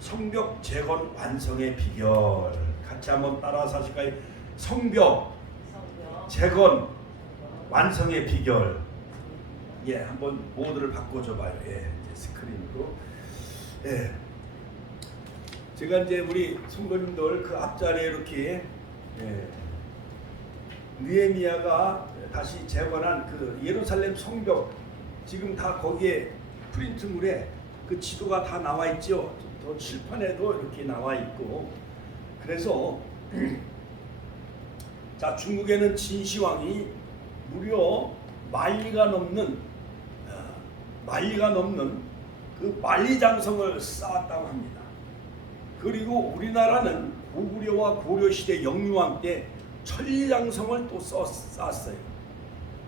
성벽 재건 완성의 비결. 같이 한번 따라서 하실까요? 성벽 재건 완성의 비결. 예, 한번 모드를 바꿔줘 봐요. 예, 이제 스크린으로. 예. 제가 이제 우리 성도님들 그 앞자리에 이렇게 느헤미야가 다시 재건한 그 예루살렘 성벽, 지금 다 거기에 프린트물에 그 지도가 다 나와 있죠. 또 칠판에도 이렇게 나와 있고. 그래서 자, 중국에는 진시황이 무려 만리가 넘는 그 만리장성을 쌓았다고 합니다. 그리고 우리나라는 고구려와 고려시대 영유왕 때 천리장성을 또 쌓았어요.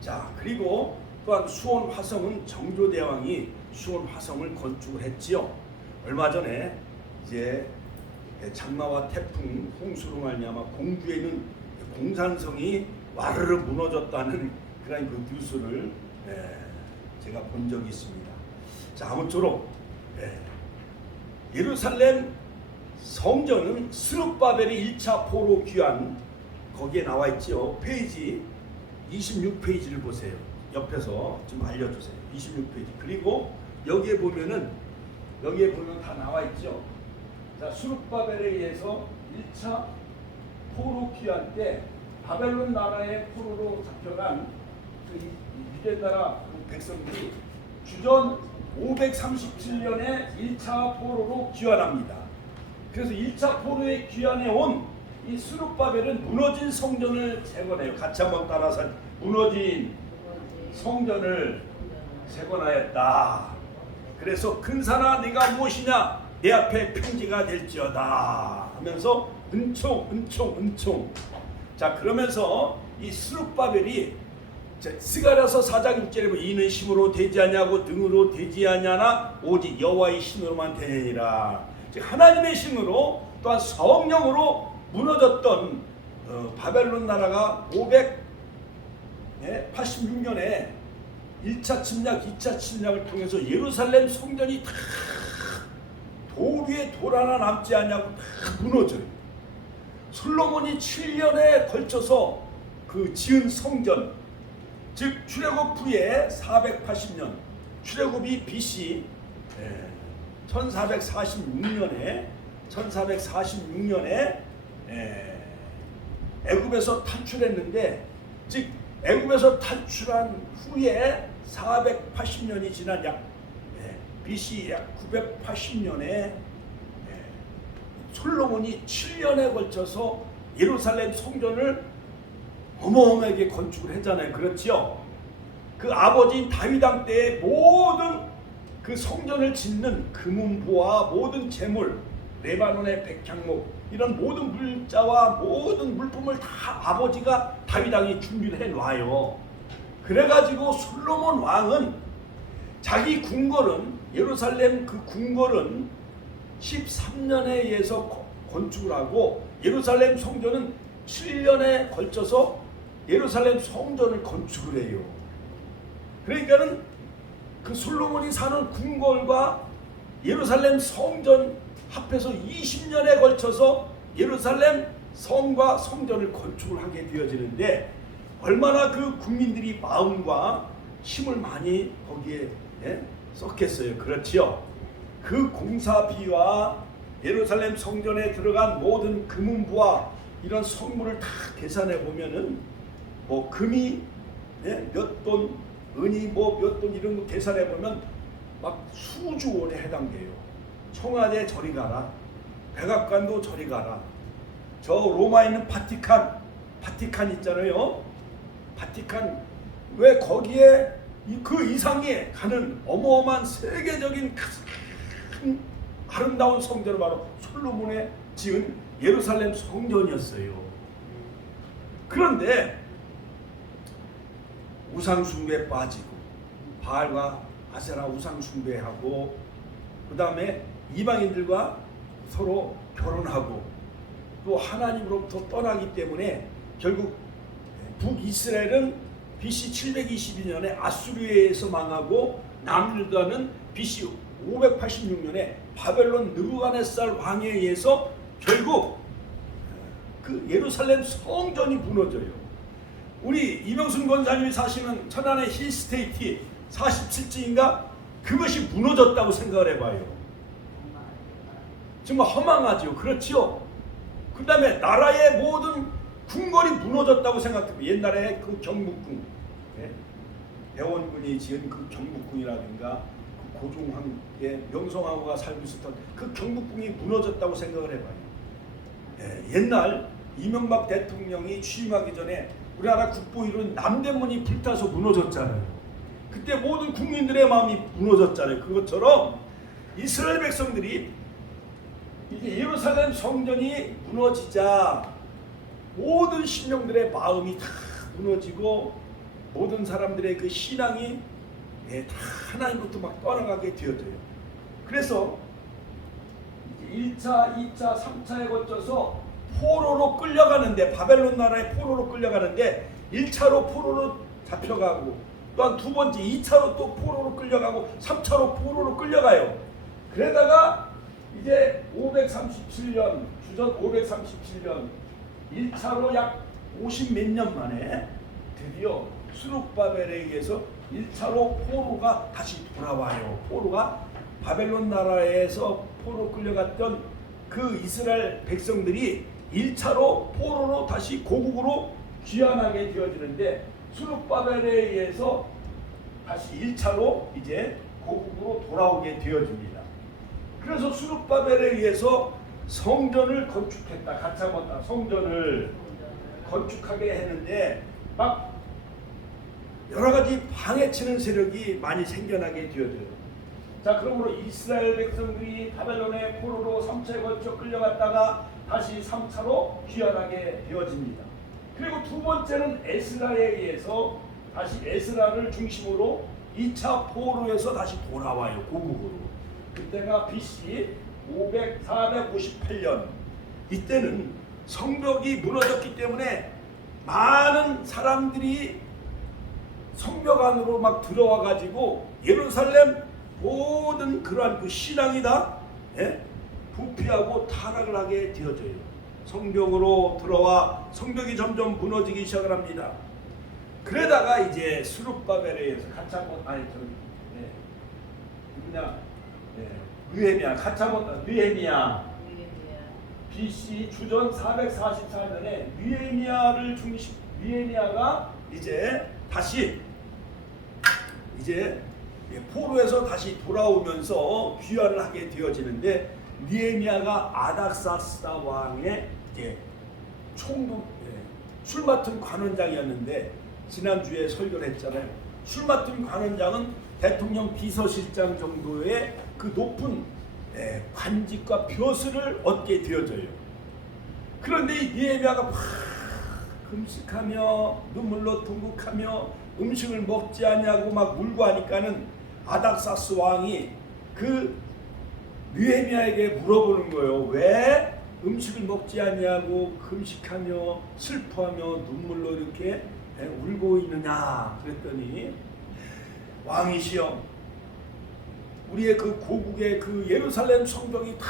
자, 그리고 또한 수원 화성은 정조대왕이 수원 화성을 건축을 했지요. 얼마 전에 이제 장마와 태풍, 홍수로 말미암아 공주에 있는 공산성이 와르르 무너졌다는 그런 그 뉴스를 제가 본 적이 있습니다. 자, 아무쪼록 예루살렘 성전은 스룹바벨이 1차 포로 귀환, 거기에 나와 있죠. 페이지 26페이지를 보세요. 옆에서 좀 알려주세요. 26페이지. 그리고 여기에 보면 다 나와 있죠. 자, 스룹바벨에 의해서 1차 포로 귀환 때 바벨론 나라의 포로로 잡혀간 그 유대 나라 백성들이 주전 537년에 1차 포로로 귀환합니다. 그래서 1차 포로에 귀환해 온 이 스룹바벨은 무너진 성전을 재건해요. 같이 한번 따라서 무너진 성전을 재건하였다. 그래서 근사나 네가 무엇이냐, 내 앞에 평지가 될지어다 하면서 은총. 자, 그러면서 이 스룹바벨이 스가랴서 4장 6절에 보면 이는 힘으로 되지 아니하고 능으로 되지 아니하나 오직 여호와의 힘으로만 되느니라. 즉 하나님의 힘으로 또한 성령으로 무너졌던 바벨론 나라가 586년에 1차 침략, 2차 침략을 통해서 예루살렘 성전이 다 돌 위에 돌 하나 남지 않냐고 다 무너져요. 솔로몬이 7년에 걸쳐서 그 지은 성전, 즉 출애굽 후에 480년, 출애굽이 BC 1446년에 애굽에서 탈출했는데, 즉 애굽에서 탈출한 후에 480년이 지난 BC 약 980년에 솔로몬이 7년에 걸쳐서 예루살렘 성전을 어마어마하게 건축을 했잖아요. 그렇죠? 그 아버지인 다윗 왕 때의 모든 그 성전을 짓는 금은보와 모든 재물, 레바논의 백향목, 이런 모든 물자와 모든 물품을 다 아버지가 다윗 왕이 준비를 해놔요. 그래가지고 솔로몬 왕은 자기 궁궐은, 예루살렘 그 궁궐은 13년에 의해서 건축을 하고 예루살렘 성전은 7년에 걸쳐서 예루살렘 성전을 건축을 해요. 그러니까는 그 솔로몬이 사는 궁궐과 예루살렘 성전 합해서 20년에 걸쳐서 예루살렘 성과 성전을 건축을 하게 되어지는데, 얼마나 그 국민들이 마음과 힘을 많이 거기에 썼겠어요. 그렇지요? 그 공사비와 예루살렘 성전에 들어간 모든 금은부와 이런 성물을 다 계산해 보면은 뭐 금이 몇 돈, 은이 뭐 몇 돈, 이런 거 계산해 보면 막 수조 원에 해당돼요. 청와대 저리 가라, 백악관도 저리 가라. 저 로마에 있는 바티칸 있잖아요. 바티칸, 왜 거기에 그 이상에 가는 어마어마한 세계적인 큰 아름다운 성전은 바로 솔로몬의 지은 예루살렘 성전이었어요. 그런데 우상 숭배에 빠지고 바알과 아세라 우상 숭배하고, 그 다음에 이방인들과 서로 결혼하고 또 하나님으로부터 떠나기 때문에 결국 북이스라엘은 BC 722년에 아수르에서 망하고 남유다는 BC 586년에 바벨론 느부갓네살 왕에 의해서 결국 그 예루살렘 성전이 무너져요. 우리 이명순 권사님이 사시는 천안의 힐스테이트 47층인가 그것이 무너졌다고 생각을 해봐요. 정말 허망하죠. 그렇지요. 그 다음에 나라의 모든 궁궐이 무너졌다고 생각해요. 옛날에 그 경복궁, 대원군이 지은 그 경복궁이라든가 그 고종황의 명성황후가 살고 있었던 그 경복궁이 무너졌다고 생각을 해봐요. 옛날 이명박 대통령이 취임하기 전에 우리나라 국보 이룬 남대문이 불타서 무너졌잖아요. 그때 모든 국민들의 마음이 무너졌잖아요. 그것처럼 이스라엘 백성들이 이게 예루살렘 성전이 무너지자 모든 신령들의 마음이 다 무너지고 모든 사람들의 그 신앙이 다 하나님부터 막 떠나가게 되어져요. 그래서 1차, 2차, 3차에 거쳐서 포로로 끌려가는데 바벨론 나라의 포로로 끌려가는데 1차로 포로로 잡혀가고 또한 두 번째 2차로 또 포로로 끌려가고 3차로 포로로 끌려가요. 그러다가 이제 537년 주전 537년 1차로 약 50 몇 년 만에 드디어 스룹바벨에 의해서 1차로 포로가 다시 돌아와요. 포로가 바벨론 나라에서 포로 끌려갔던 그 이스라엘 백성들이 1차로 포로로 다시 고국으로 귀환하게 되어지는데 스룹바벨에 의해서 다시 1차로 이제 고국으로 돌아오게 되어집니다. 그래서 스룹바벨에 의해서 성전을 건축했다. 같이 한번 성전을 건축하게 했는데 막 여러 가지 방해치는 세력이 많이 생겨나게 되어져요. 자, 그러므로 이스라엘 백성들이 바벨론의 포로로 3차에 걸쳐 끌려갔다가 다시 3차로 귀환하게 되어집니다. 그리고 두 번째는 에스라에 의해서 다시 에스라를 중심으로 2차 포로에서 다시 돌아와요. 고국으로. 그때가 BC 458년. 이때는 성벽이 무너졌기 때문에 많은 사람들이 성벽 안으로 막 들어와 가지고 예루살렘 모든 그러한 그 신앙이 다 부패하고 타락을 하게 되어져요. 성벽으로 들어와 성벽이 점점 무너지기 시작을 합니다. 그러다가 이제 스룹바벨에 의해서 같이 한번 느헤미야 같이 한번 느헤미야 BC 주전 444년에 느헤미야가 이제 다시 이제 포로에서 다시 돌아오면서 귀환을 하게 되어지는데 느헤미야가 아닥사스다 왕의 이제 술 맡은 관원장이었는데 지난주에 설교를 했잖아요. 술 맡은 관원장은 대통령 비서실장 정도의 그 높은 관직과 벼슬을 얻게 되어져요. 그런데 이 느헤미야가 막 금식하며 눈물로 통곡하며 음식을 먹지 않냐고 막 울고 하니까는 아닥사스 왕이 그 느헤미야에게 물어보는 거예요. 왜 음식을 먹지 않냐고 금식하며 슬퍼하며 눈물로 이렇게 울고 있느냐 그랬더니 왕이시여 우리의 그 고국의 그 예루살렘 성벽이 다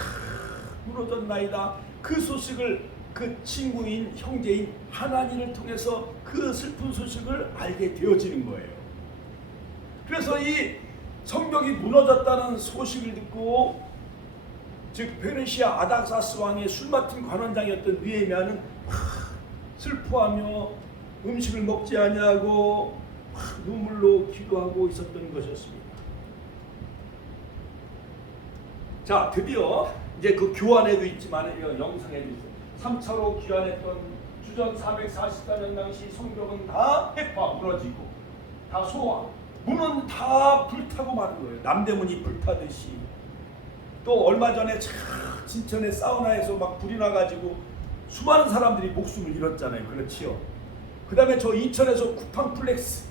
무너졌나이다. 그 소식을 그 친구인 형제인 하나니를 통해서 그 슬픈 소식을 알게 되어지는 거예요. 그래서 이 성벽이 무너졌다는 소식을 듣고 즉 페르시아 아닥사스 왕의 술 맡은 관원장이었던 느헤미야는 슬퍼하며 음식을 먹지 아니하고 눈물로 기도하고 있었던 것이었습니다. 자, 드디어 이제 그 교환에도 있지만 영상에도 있어요. 3차로 귀환했던 주전 444년 당시 성벽은 다 해파 무너지고 다 소화 문은 다 불타고 마는 거예요. 남대문이 불타듯이. 또 얼마 전에 진천의 사우나에서 막 불이 나가지고 수많은 사람들이 목숨을 잃었잖아요. 그렇지요. 그 다음에 저 인천에서 쿠팡플렉스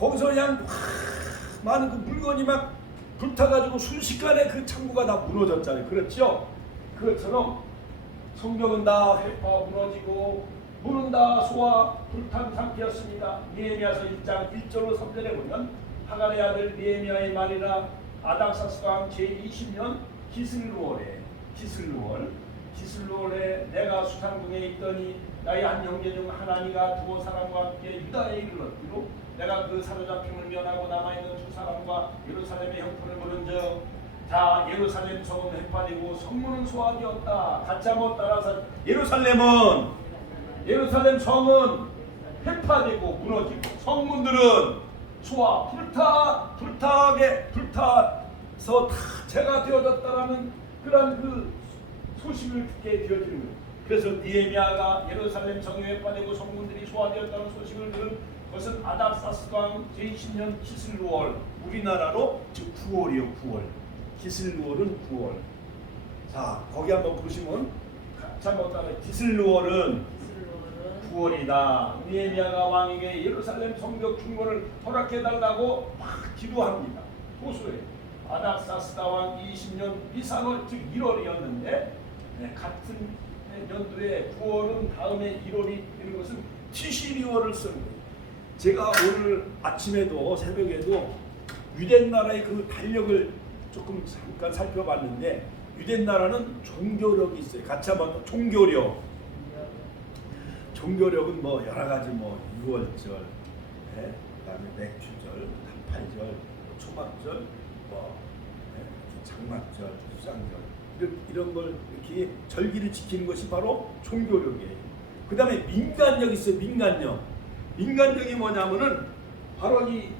거기서 그냥 많은 그 물건이 막 불타가지고 순식간에 그 창고가 다 무너졌잖아요. 그렇죠? 그것처럼 성벽은 다 회파 무너지고 문은 다 소화 불탄 상태였습니다. 느헤미야서 1장 1절로 3절에 보면 하갈의 아들 느헤미야의 말이라 아닥사스 왕 제20년 기슬루월에 내가 수상궁에 있더니 나의 한 형제 중 하나니가 두 사람과 함께 유다에 이르렀기로 내가 그 사로잡힘을 면하고 남아있는 두 사람과 예루살렘의 형편을 보는즉 자 예루살렘 성은 회파되고 성문은 소화되었다. 같이 한번 따라서 예루살em 성은 회파되고 무너지고 성문들은 소화 불타서 다 재가 되어졌다라는 그런 그 소식을 듣게 되어지는 거예요. 그래서 느헤미야가 예루살렘 성이 회파되고 성문들이 소화되었다는 소식을 들은 것은 아닥사스 왕 제20년 기슬루월, 우리나라로 즉 9월이요 9월. 기슬루월은 9월. 자 거기 한번 보시면 한번 따라 기슬루월은 9월이다. 느헤미야가 왕에게 예루살렘 성벽 중건을 허락해달라고 막 기도합니다. 호소해. 아닥사스 왕 20년 니산월 즉 1월이었는데 같은 연도에 9월은 다음에 1월이 되는 것은 티시리월을 쓰는 거예요. 제가 오늘 아침에도 새벽에도 유대 나라의 그 달력을 조금 잠깐 살펴봤는데 유대 나라는 종교력이 있어요. 같이 한번 종교력은 뭐 여러 가지 뭐 6월절, 그다음에 맥주절, 단팔절, 초막절, 뭐 장막절, 수상절 이런 걸 이렇게 절기를 지키는 것이 바로 종교력이에요. 그다음에 민간력 있어요. 민간력이 뭐냐면은 바로 이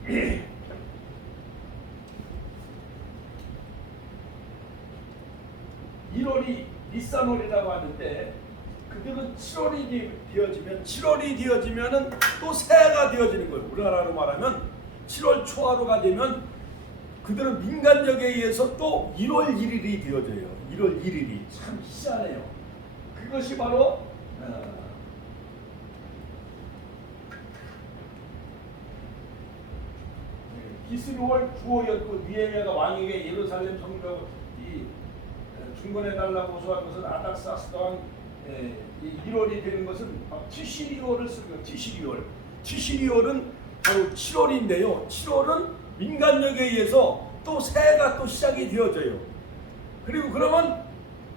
1월이 니산월이라고 하는데 그들은 7월이 되어지면은 또 새해가 되어지는 거예요. 우리나라로 말하면 7월 초하루가 되면 그들은 민간력에 의해서 또 1월 1일이 되어져요. 1월 1일이 참 희한해요. 그것이 바로 기슬루월 9월이었고 느헤미야가 왕에게 예루살렘 성벽 중건해달라고 호소한 것은 아닥사스 왕 1월이 되는 것은 티시리월을 쓰는 거예요. 티시리월은 바로 7월인데요. 7월은 민간력에 의해서 또 새해가 또 시작이 되어져요. 그리고 그러면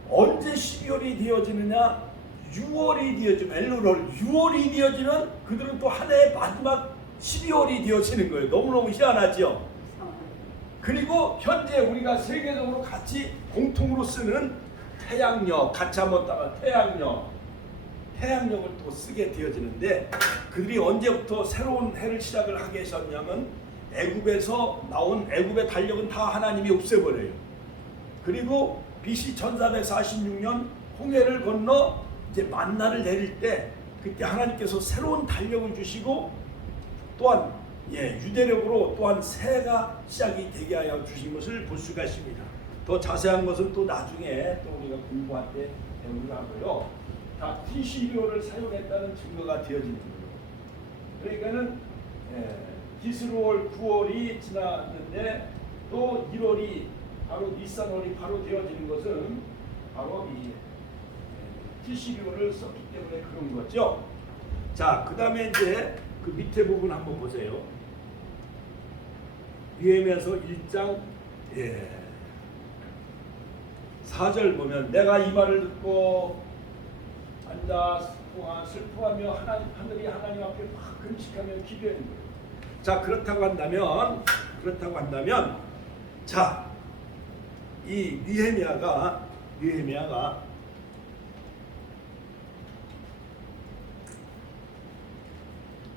언제 12월이 되어지느냐? 6월이 되어지면 엘루롤 6월이 되어지면 그들은 또 한 해의 마지막 12월이 되어지는 거예요. 너무너무 희한하죠. 그리고 현재 우리가 세계적으로 같이 공통으로 쓰는 태양력, 같이 한번 따라 태양력을 또 쓰게 되어지는데 그들이 언제부터 새로운 해를 시작을 하게 하셨냐면 애굽에서 나온 애굽의 달력은 다 하나님이 없애버려요. 그리고 BC 1446년 홍해를 건너 이제 만나를 내릴 때 그때 하나님께서 새로운 달력을 주시고 또한 유대력으로 또한 새해가 시작이 되게 하여 주신 것을 볼 수가 있습니다. 더 자세한 것은 또 나중에 또 우리가 공부할 때 배우기로 하고요. 다 티시리오를 사용했다는 증거가 되어지는 거예요. 그러니까는 기슬루월 9월이 지났는데 또 1월이 바로 니산월이 바로 되어지는 것은 바로 이 티시리오를 썼기 때문에 그런 거죠. 자, 그 다음에 이제 그 밑에 부분 한번 보세요. 느헤미야서 1장 4절 보면 내가 이 말을 듣고 앉아 슬퍼하며 하늘이 하나님 앞에 막 금식하며 기도하는 거예요. 자, 그렇다고 한다면 자, 이 느헤미야가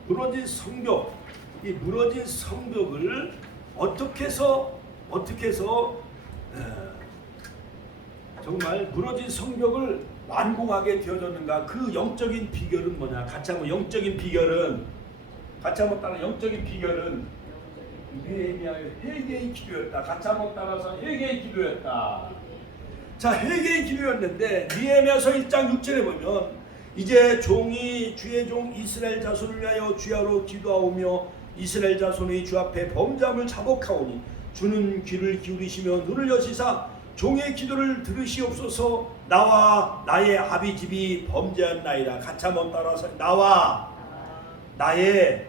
무너진 성벽, 이 무너진 성벽을 어떻게 해서 정말 무너진 성벽을 완공하게 되어졌는가? 그 영적인 비결은 뭐냐? 같이 한번 영적인 비결은 느헤미야의 회개의 기도였다. 같이 한번 따라서 회개의 기도였다. 자, 회개의 기도였는데 느헤미야서 1장 6절에 보면 이제 종이 주의 종 이스라엘 자손을 위하여 주야로 기도하오며 이스라엘 자손의 주 앞에 범죄함을 자복하오니 주는 귀를 기울이시며 눈을 여시사 종의 기도를 들으시옵소서. 나와 나의 아비집이 범죄한나이다. 같이 한번 따라서 나와 나의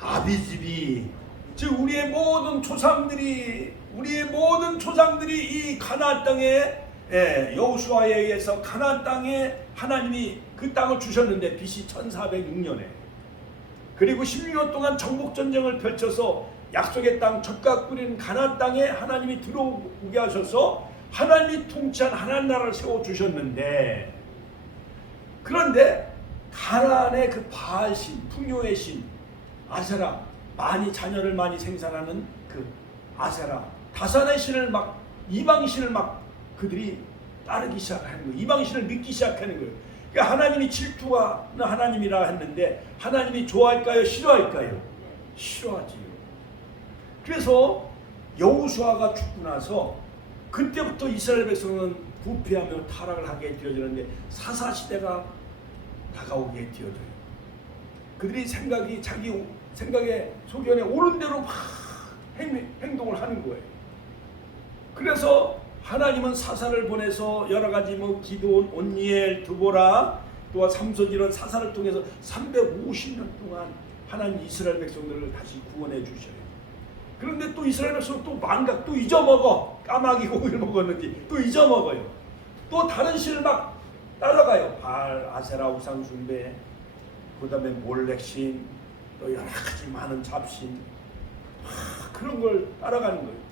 아비집이, 즉 우리의 모든 조상들이 우리의 모든 조상들이 이 가나안 땅에 여호수아에 의해서 가나안 땅에 하나님이 그 땅을 주셨는데 BC 1406년에 그리고 16년 동안 정복전쟁을 펼쳐서 약속의 땅 젖과 꿀인 가나안 땅에 하나님이 들어오게 하셔서 하나님이 통치한 하나님 나라를 세워주셨는데 그런데 가나안의 그 바알신, 풍요의 신 아세라 자녀를 많이 생산하는 그 아세라 다산의 신을 막 이방신을 막 그들이 따르기 시작하는 거예요. 이방신을 믿기 시작하는 거예요. 그러니까 하나님이 질투하는 하나님이라 했는데 하나님이 좋아할까요? 싫어할까요? 싫어하지요. 그래서 여호수아가 죽고 나서 그때부터 이스라엘 백성은 부패하며 타락을 하게 되어지는데 사사시대가 다가오게 되어져요. 그들이 자기 생각에 소견에 옳은 대로 막 행동을 하는 거예요. 그래서 하나님은 사사를 보내서 여러 가지 기드온, 온니엘, 드보라 또한 삼손 이런 사사를 통해서 350년 동안 하나님 이스라엘 백성들을 다시 구원해 주셔요. 그런데 또 이스라엘 백성 또 망각, 또 잊어먹어. 까마귀 고기를 먹었는지 또 잊어먹어요. 또 다른 신을 막 따라가요. 바알, 아세라, 우상 숭배, 그 다음에 몰렉신, 또 여러 가지 많은 잡신, 그런 걸 따라가는 거예요.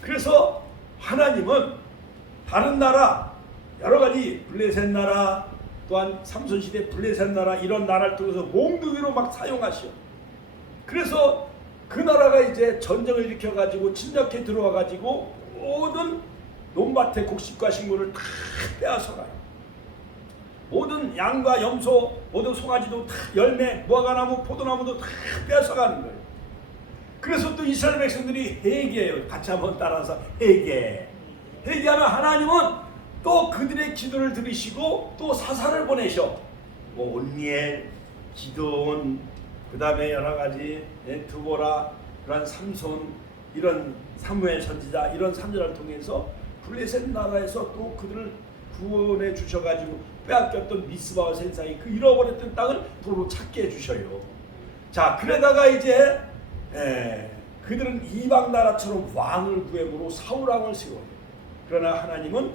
그래서 하나님은 다른 나라, 여러 가지 블레셋 나라, 또한 삼손 시대 블레셋 나라 이런 나라를 통해서 몽둥이로 막 사용하시오. 그래서 그 나라가 이제 전쟁을 일으켜가지고 침략해 들어와가지고 모든 논밭의 곡식과 식물을 다 빼앗아가요. 모든 양과 염소, 모든 송아지도 다 열매, 무화과나무, 포도나무도 다 빼앗아가는 거예요. 그래서 또 이스라엘 백성들이 회개해요. 같이 한번 따라서 회개하면 하나님은 또 그들의 기도를 들으시고 또 사사를 보내셔. 온니엘, 기드온, 그 다음에 여러 가지 드보라, 그런 삼손, 이런 사무엘 선지자 이런 선지자를 통해서 블레셋 나라에서 또 그들을 구원해 주셔가지고 빼앗겼던 미스바와 센사이 그 잃어버렸던 땅을 도로 찾게 해주셔요. 자, 그러다가 이제 그들은 이방 나라처럼 왕을 구해으로 사울왕을 세워요. 그러나 하나님은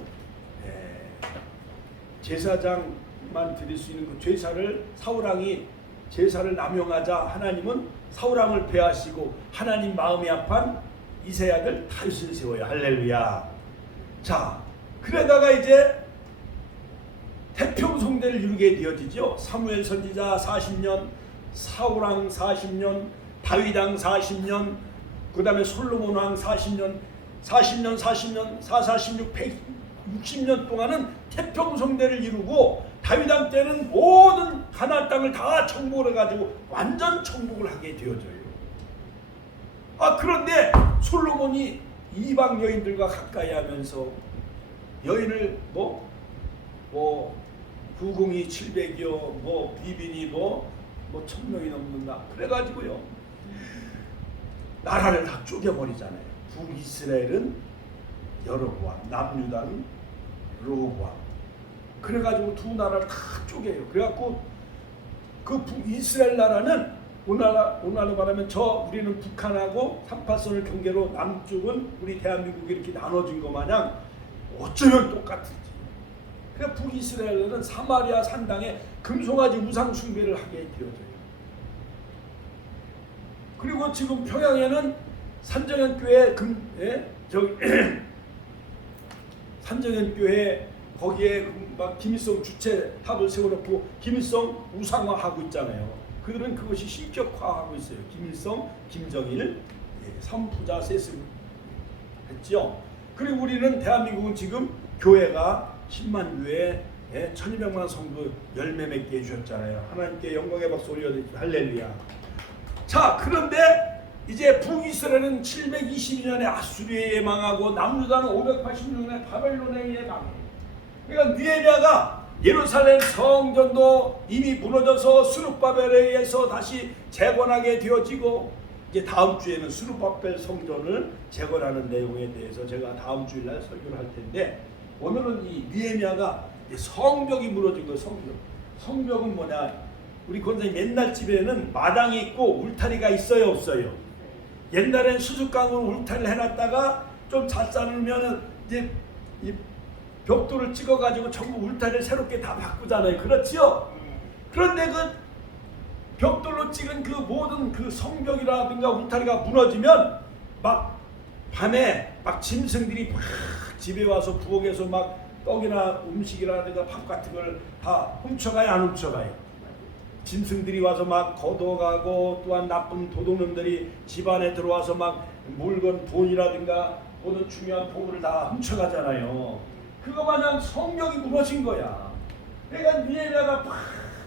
제사장만 드릴 수 있는 그 제사를 사울왕이 제사를 남용하자 하나님은 사울왕을 배하시고 하나님 마음이 아픈 이세 아들 다윗을 세워요. 할렐루야. 자, 그러다가 이제 태평성대를 이루게 되어지죠. 사무엘 선지자 40년, 사울왕 40년, 다윗왕 40년, 그 다음에 솔로몬 왕 40년, 446, 160년 동안은 태평성대를 이루고 다윗왕 때는 모든 가나안 땅을 다 정복을 해가지고 완전 정복을 하게 되어져요. 그런데 솔로몬이 이방 여인들과 가까이 하면서 여인을 부궁이 700이요, 비빈이 1000명이 넘는다. 그래가지고요 나라를 다 쪼개버리잖아요. 북이스라엘은 여로보암, 남유다는 로보암. 그래가지고 두 나라를 다 쪼개요. 그래갖고 그 북이스라엘 나라는 오늘날로 말하면 우리는 북한하고 38선을 경계로 남쪽은 우리 대한민국이 이렇게 나눠진 것 마냥 어쩌면 똑같은지. 그래서 북이스라엘은 사마리아 산당에 금송아지 우상 숭배를 하게 되어져요. 그리고 지금 평양에는 산정현교회 산정현교회 거기에 막 김일성 주체 탑을 세워놓고 김일성 우상화하고 있잖아요. 그들은 그것이 신격화하고 있어요. 김일성, 김정일, 삼부자 세습 했죠. 그리고 우리는 대한민국은 지금 교회가 10만 교회 1200만 성도 열매 맺게 해주셨잖아요. 하나님께 영광의 박수 올려드립니다. 할렐루야. 자, 그런데 이제 북이스라엘은 722년에 아수리에 망하고 남유다는 586년에 바벨론에 망해요. 그러니까 느헤미야가 예루살렘 성전도 이미 무너져서 스룹바벨에 의해서 다시 재건하게 되어지고 이제 다음 주에는 스룹바벨 성전을 재건하는 내용에 대해서 제가 다음 주일날 설교를 할 텐데 오늘은 이 느헤미야가 성벽이 무너진 거예요. 성벽은 뭐냐? 우리 권사님 옛날 집에는 마당이 있고 울타리가 있어요, 없어요? 옛날엔 수족관으로 울타리를 해놨다가 좀 잘 쌓으면은 이제 이 벽돌을 찍어가지고 전부 울타리를 새롭게 다 바꾸잖아요. 그렇지요? 그런데 그 벽돌로 찍은 그 모든 그 성벽이라든가 울타리가 무너지면 막 밤에 막 짐승들이 막 집에 와서 부엌에서 막 떡이나 음식이라든가 밥 같은 걸 다 훔쳐가요, 안 훔쳐가요? 짐승들이 와서 막 걷어가고, 또한 나쁜 도둑놈들이 집안에 들어와서 막 물건, 돈이라든가 모든 중요한 보물을 다 훔쳐가잖아요. 그거 마냥 성벽이 무너진 거야. 그러니까 니에미아가 막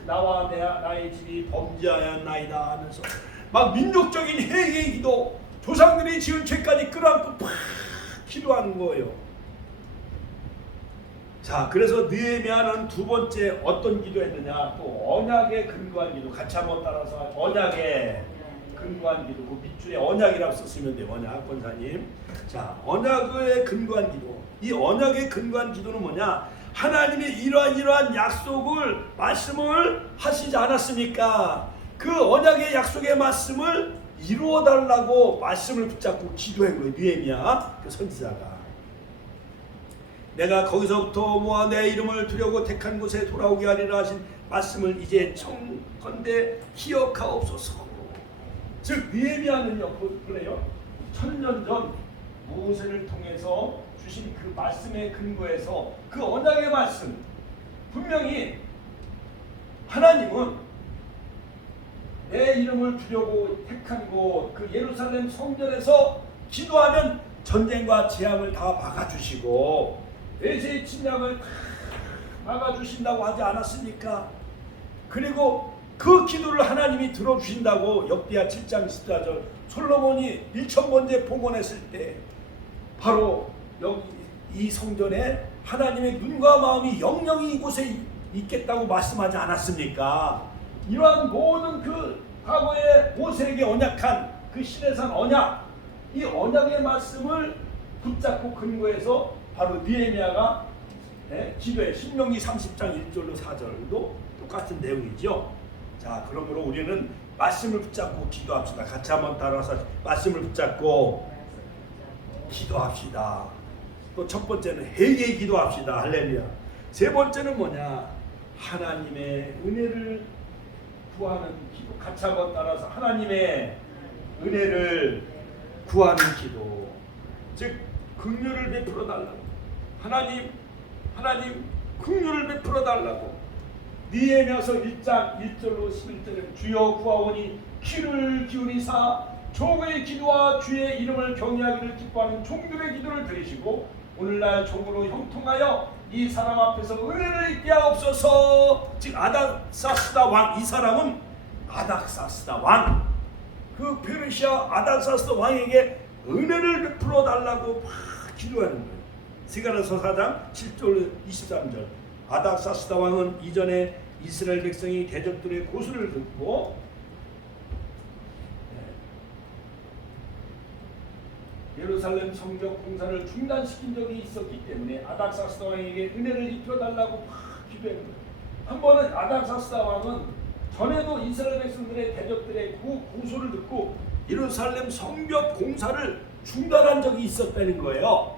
나와 나의 집이 범죄하였나이다 하면서 막 민족적인 회개의 기도, 조상들이 지은 죄까지 끌어안고 팍 기도하는 거예요. 자, 그래서 느헤미야는 두 번째 어떤 기도했느냐? 또 언약에 근거한 기도. 같이 한번 따라서 언약에 근거한 기도. 그 밑줄에 언약이라고 썼으면 돼요. 언약 권사님. 자, 언약에 근거한 기도. 이 언약에 근거한 기도는 뭐냐? 하나님이 이러한 약속을 말씀을 하시지 않았습니까? 그 언약의 약속의 말씀을 이루어 달라고 말씀을 붙잡고 기도한 거예요. 느헤미야 그 선지자가. 내가 거기서부터 모아 내 이름을 두려고 택한 곳에 돌아오게 하리라 하신 말씀을 이제 청컨대 기억하옵소서. 즉 느헤미야는요, 그래요. 1000년 전 모세를 통해서 주신 그 말씀의 근거에서 그 언약의 말씀, 분명히 하나님은 내 이름을 두려고 택한 곳, 그 예루살렘 성전에서 기도하면 전쟁과 재앙을 다 막아주시고 외세의 침략을 다 막아주신다고 하지 않았습니까? 그리고 그 기도를 하나님이 들어주신다고 역대하 7장 14절 솔로몬이 1000번째 봉헌했을 때 바로 여기 이 성전에 하나님의 눈과 마음이 영영이 이곳에 있겠다고 말씀하지 않았습니까? 이러한 모든 그 과거에 모세에게 언약한 그 시내산 언약, 이 언약의 말씀을 붙잡고 근거해서 바로 느헤미야가 기도해. 신명기 30장 1절로 4절도 똑같은 내용이죠. 자, 그러므로 우리는 말씀을 붙잡고 기도합시다. 같이 한번 따라서 말씀을 붙잡고 기도합시다. 또 첫 번째는 회개 기도합시다. 할렐루야. 세 번째는 뭐냐? 하나님의 은혜를 구하는 기도. 같이 한번 따라서 하나님의 은혜를 구하는 기도. 즉 긍휼을 베풀어 달라고. 하나님 긍휼을 베풀어 달라고. 느헤미야서 1장 1절로 11절에 주여 구하오니 귀를 기울이사 종의 기도와 주의 이름을 경외하기를 기뻐하는 종들의 기도를 들으시고 오늘날 종으로 형통하여 이 사람 앞에서 은혜를 있게 하옵소서. 즉 아닥사스다 왕, 이 사람은 아닥사스다 왕, 그 페르시아 아닥사스다 왕에게 은혜를 베풀어 달라고 막 기도하는 거예요. 스가랴서 4장 7절 23절 아닥사스다 왕은 이전에 이스라엘 백성이 대적들의 고소를 듣고 예루살렘 성벽 공사를 중단시킨 적이 있었기 때문에 아닥사스다 왕에게 은혜를 입혀달라고 막 기도했는 거예요. 한 번은 아닥사스다 왕은 전에도 이스라엘 백성들의 대적들의 고소를 듣고 예루살렘 성벽 공사를 중단한 적이 있었다는 거예요.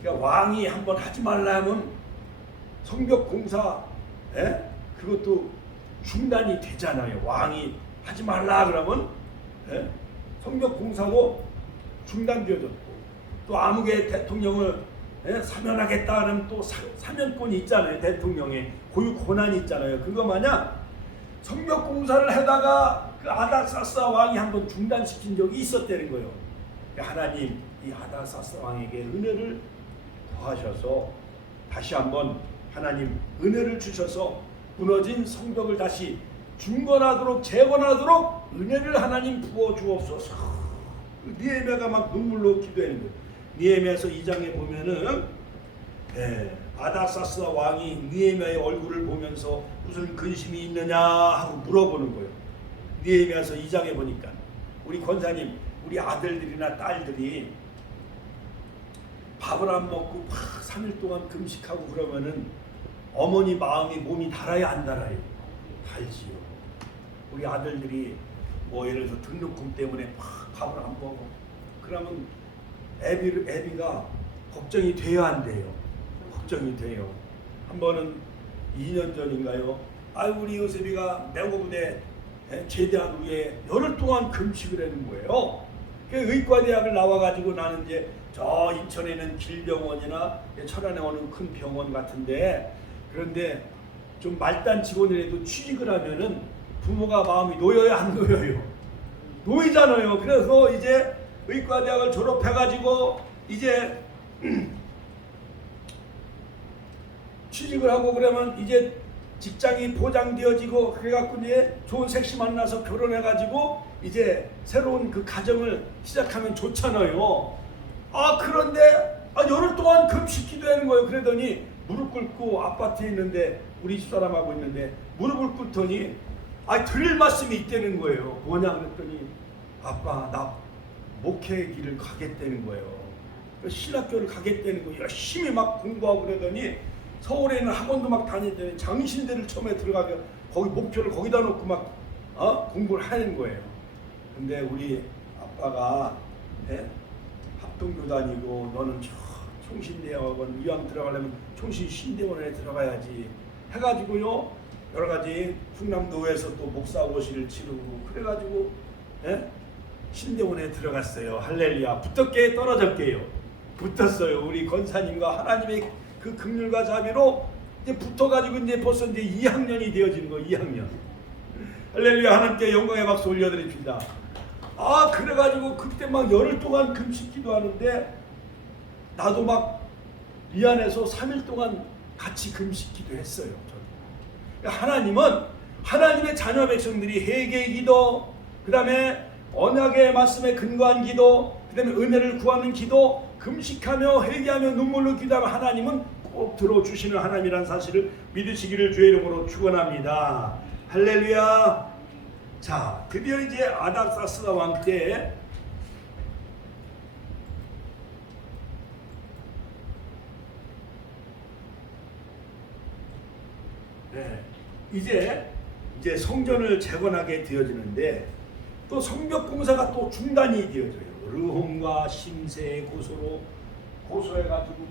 그러니까 왕이 한번 하지 말라면 성벽 공사 그것도 중단이 되잖아요. 왕이 하지 말라 그러면 성벽 공사도 중단되어졌고, 또 아무개 대통령을 사면하겠다 하면 또 사면권이 있잖아요. 대통령의 고유 권한이 있잖아요. 그거 마냥 성벽 공사를 하다가 그 아닥사스다 왕이 한번 중단시킨 적이 있었다는 거예요. 하나님 이 아닥사스다 왕에게 은혜를 더하셔서 다시 한번 하나님 은혜를 주셔서 무너진 성벽을 다시 중건하도록 재건하도록 은혜를 하나님 부어 주옵소서. 느헤미야가 막 눈물로 기도하는 거예요. 느헤미야서 2장에 보면은 아닥사스다 왕이 느헤미야의 얼굴을 보면서 무슨 근심이 있느냐 하고 물어보는 거예요. 느헤미야서 2장에 보니까 우리 권사님, 우리 아들들이나 딸들이 밥을 안 먹고 막 3일 동안 금식하고 그러면은 어머니 마음이 몸이 달아야 안 달아요? 달지요. 우리 아들들이 뭐 예를 들어서 등록금 때문에 막 밥을 안 먹어. 그러면 애비가 걱정이 돼야 안 돼요. 걱정이 돼요. 한 번은 2년 전인가요? 우리 요셉이가 매고부대 제대한 후에 열흘 동안 금식을 하는 거예요. 그 의과대학을 나와가지고 나는 이제 저 인천에 있는 길병원이나 철안에 오는 큰 병원 같은데, 그런데 좀 말단 직원이라도 취직을 하면은 부모가 마음이 놓여야 안 놓여요? 놓이잖아요. 그래서 이제 의과대학을 졸업해가지고 이제 취직을 하고 그러면 이제 직장이 보장되어지고 그래갖고 이제 좋은 섹시 만나서 결혼해가지고 이제 새로운 그 가정을 시작하면 좋잖아요. 그런데 열흘 동안 금식 기도하는 거예요. 그러더니 무릎 꿇고 아파트에 있는데 우리 집사람하고 있는데 무릎을 꿇더니 드릴 말씀이 있다는 거예요. 뭐냐 그랬더니 아빠 나 목회 길을 가겠다는 거예요. 신학교를 가겠다는 거예요. 열심히 막 공부하고 그러더니 서울에 있는 학원도 막 다니더니 장신대를 처음에 들어가게 거기 목표를 거기다 놓고 막 공부를 하는 거예요. 근데 우리 아빠가 합동교 다니고 너는 총신대학원 이왕 들어가려면 총신신대원에 들어가야지 해가지고요 여러 가지 충남도에서 또 목사고시를 치르고 그래가지고 신대원에 들어갔어요. 할렐루야. 붙었게 떨어졌게요. 붙었어요. 우리 권사님과 하나님의 그 긍휼과 자비로 이제 붙어가지고 이제 벌써 이제 2학년이 되어지는 거. 2학년. 할렐루야. 하나님께 영광의 박수 올려드립니다. 그래가지고 그때 막 열흘 동안 금식 기도하는데 나도 막 미안해서 3일 동안 같이 금식 기도했어요. 하나님은 하나님의 자녀 백성들이 회개의 기도, 그 다음에 언약의 말씀에 근거한 기도, 그 다음에 은혜를 구하는 기도, 금식하며 회개하며 눈물로 기도하면 하나님은 꼭 들어주시는 하나님이라는 사실을 믿으시기를 주의 이름으로 축원합니다. 할렐루야. 자, 드디어 이제 아닥사스다 왕 때 이제 성전을 재건하게 되어지는데 또 성벽 공사가 또 중단이 되어져요. 르홈과 심세의 고소해가지고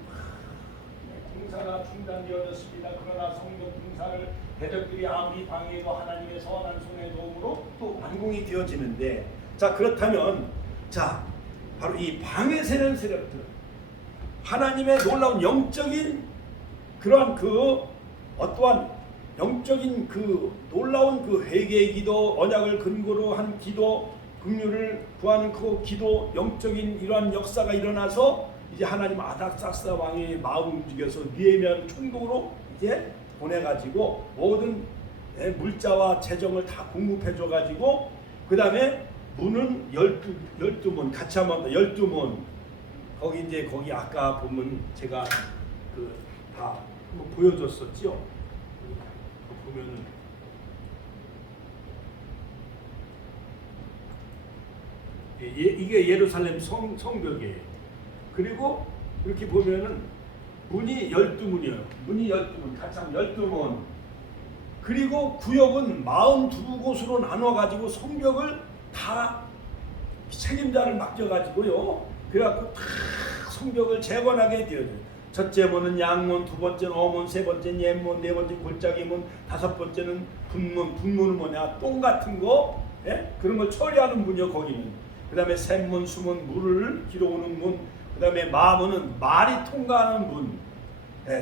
공사가 중단되어졌습니다. 그러나 성벽 공사를 대적들이 아무리 방해해도 하나님의 선한 손의 도움으로 또 완공이 되어지는데, 자 그렇다면 바로 이 방해세는 세력들 하나님의 놀라운 영적인 그러한 그 어떠한 영적인 그 놀라운 그 회개의 기도, 언약을 근거로 한 기도, 긍휼을 구하는 그 기도, 영적인 이러한 역사가 일어나서 이제 하나님 아닥사스다 왕의 마음을 움직여서 느헤미야를 총독으로 이제 보내가지고 모든 물자와 재정을 다 공급해줘가지고 그 다음에 문은 12문 같이 한번 12문 거기 아까 보면 제가 다 한번 보여줬었죠. 보면은 이게 예루살렘 성벽이에요. 그리고 이렇게 보면은 문이 12문이에요. 문이 12문, 같이 하면 12문. 그리고 구역은 42곳으로 나눠가지고 성벽을 다 책임자를 맡겨가지고요. 그래갖고 다 성벽을 재건하게 되어져요. 첫째 문은 양문, 두 번째는 어문, 세 번째는 옛문, 네 번째는 골짜기문, 다섯 번째는 분문. 분문은 뭐냐? 똥 같은 거, 그런 걸 처리하는 문이요, 거기는. 그 다음에 샘문, 수문, 물을 길어오는 문. 그 다음에 마문은 말이 통과하는 문.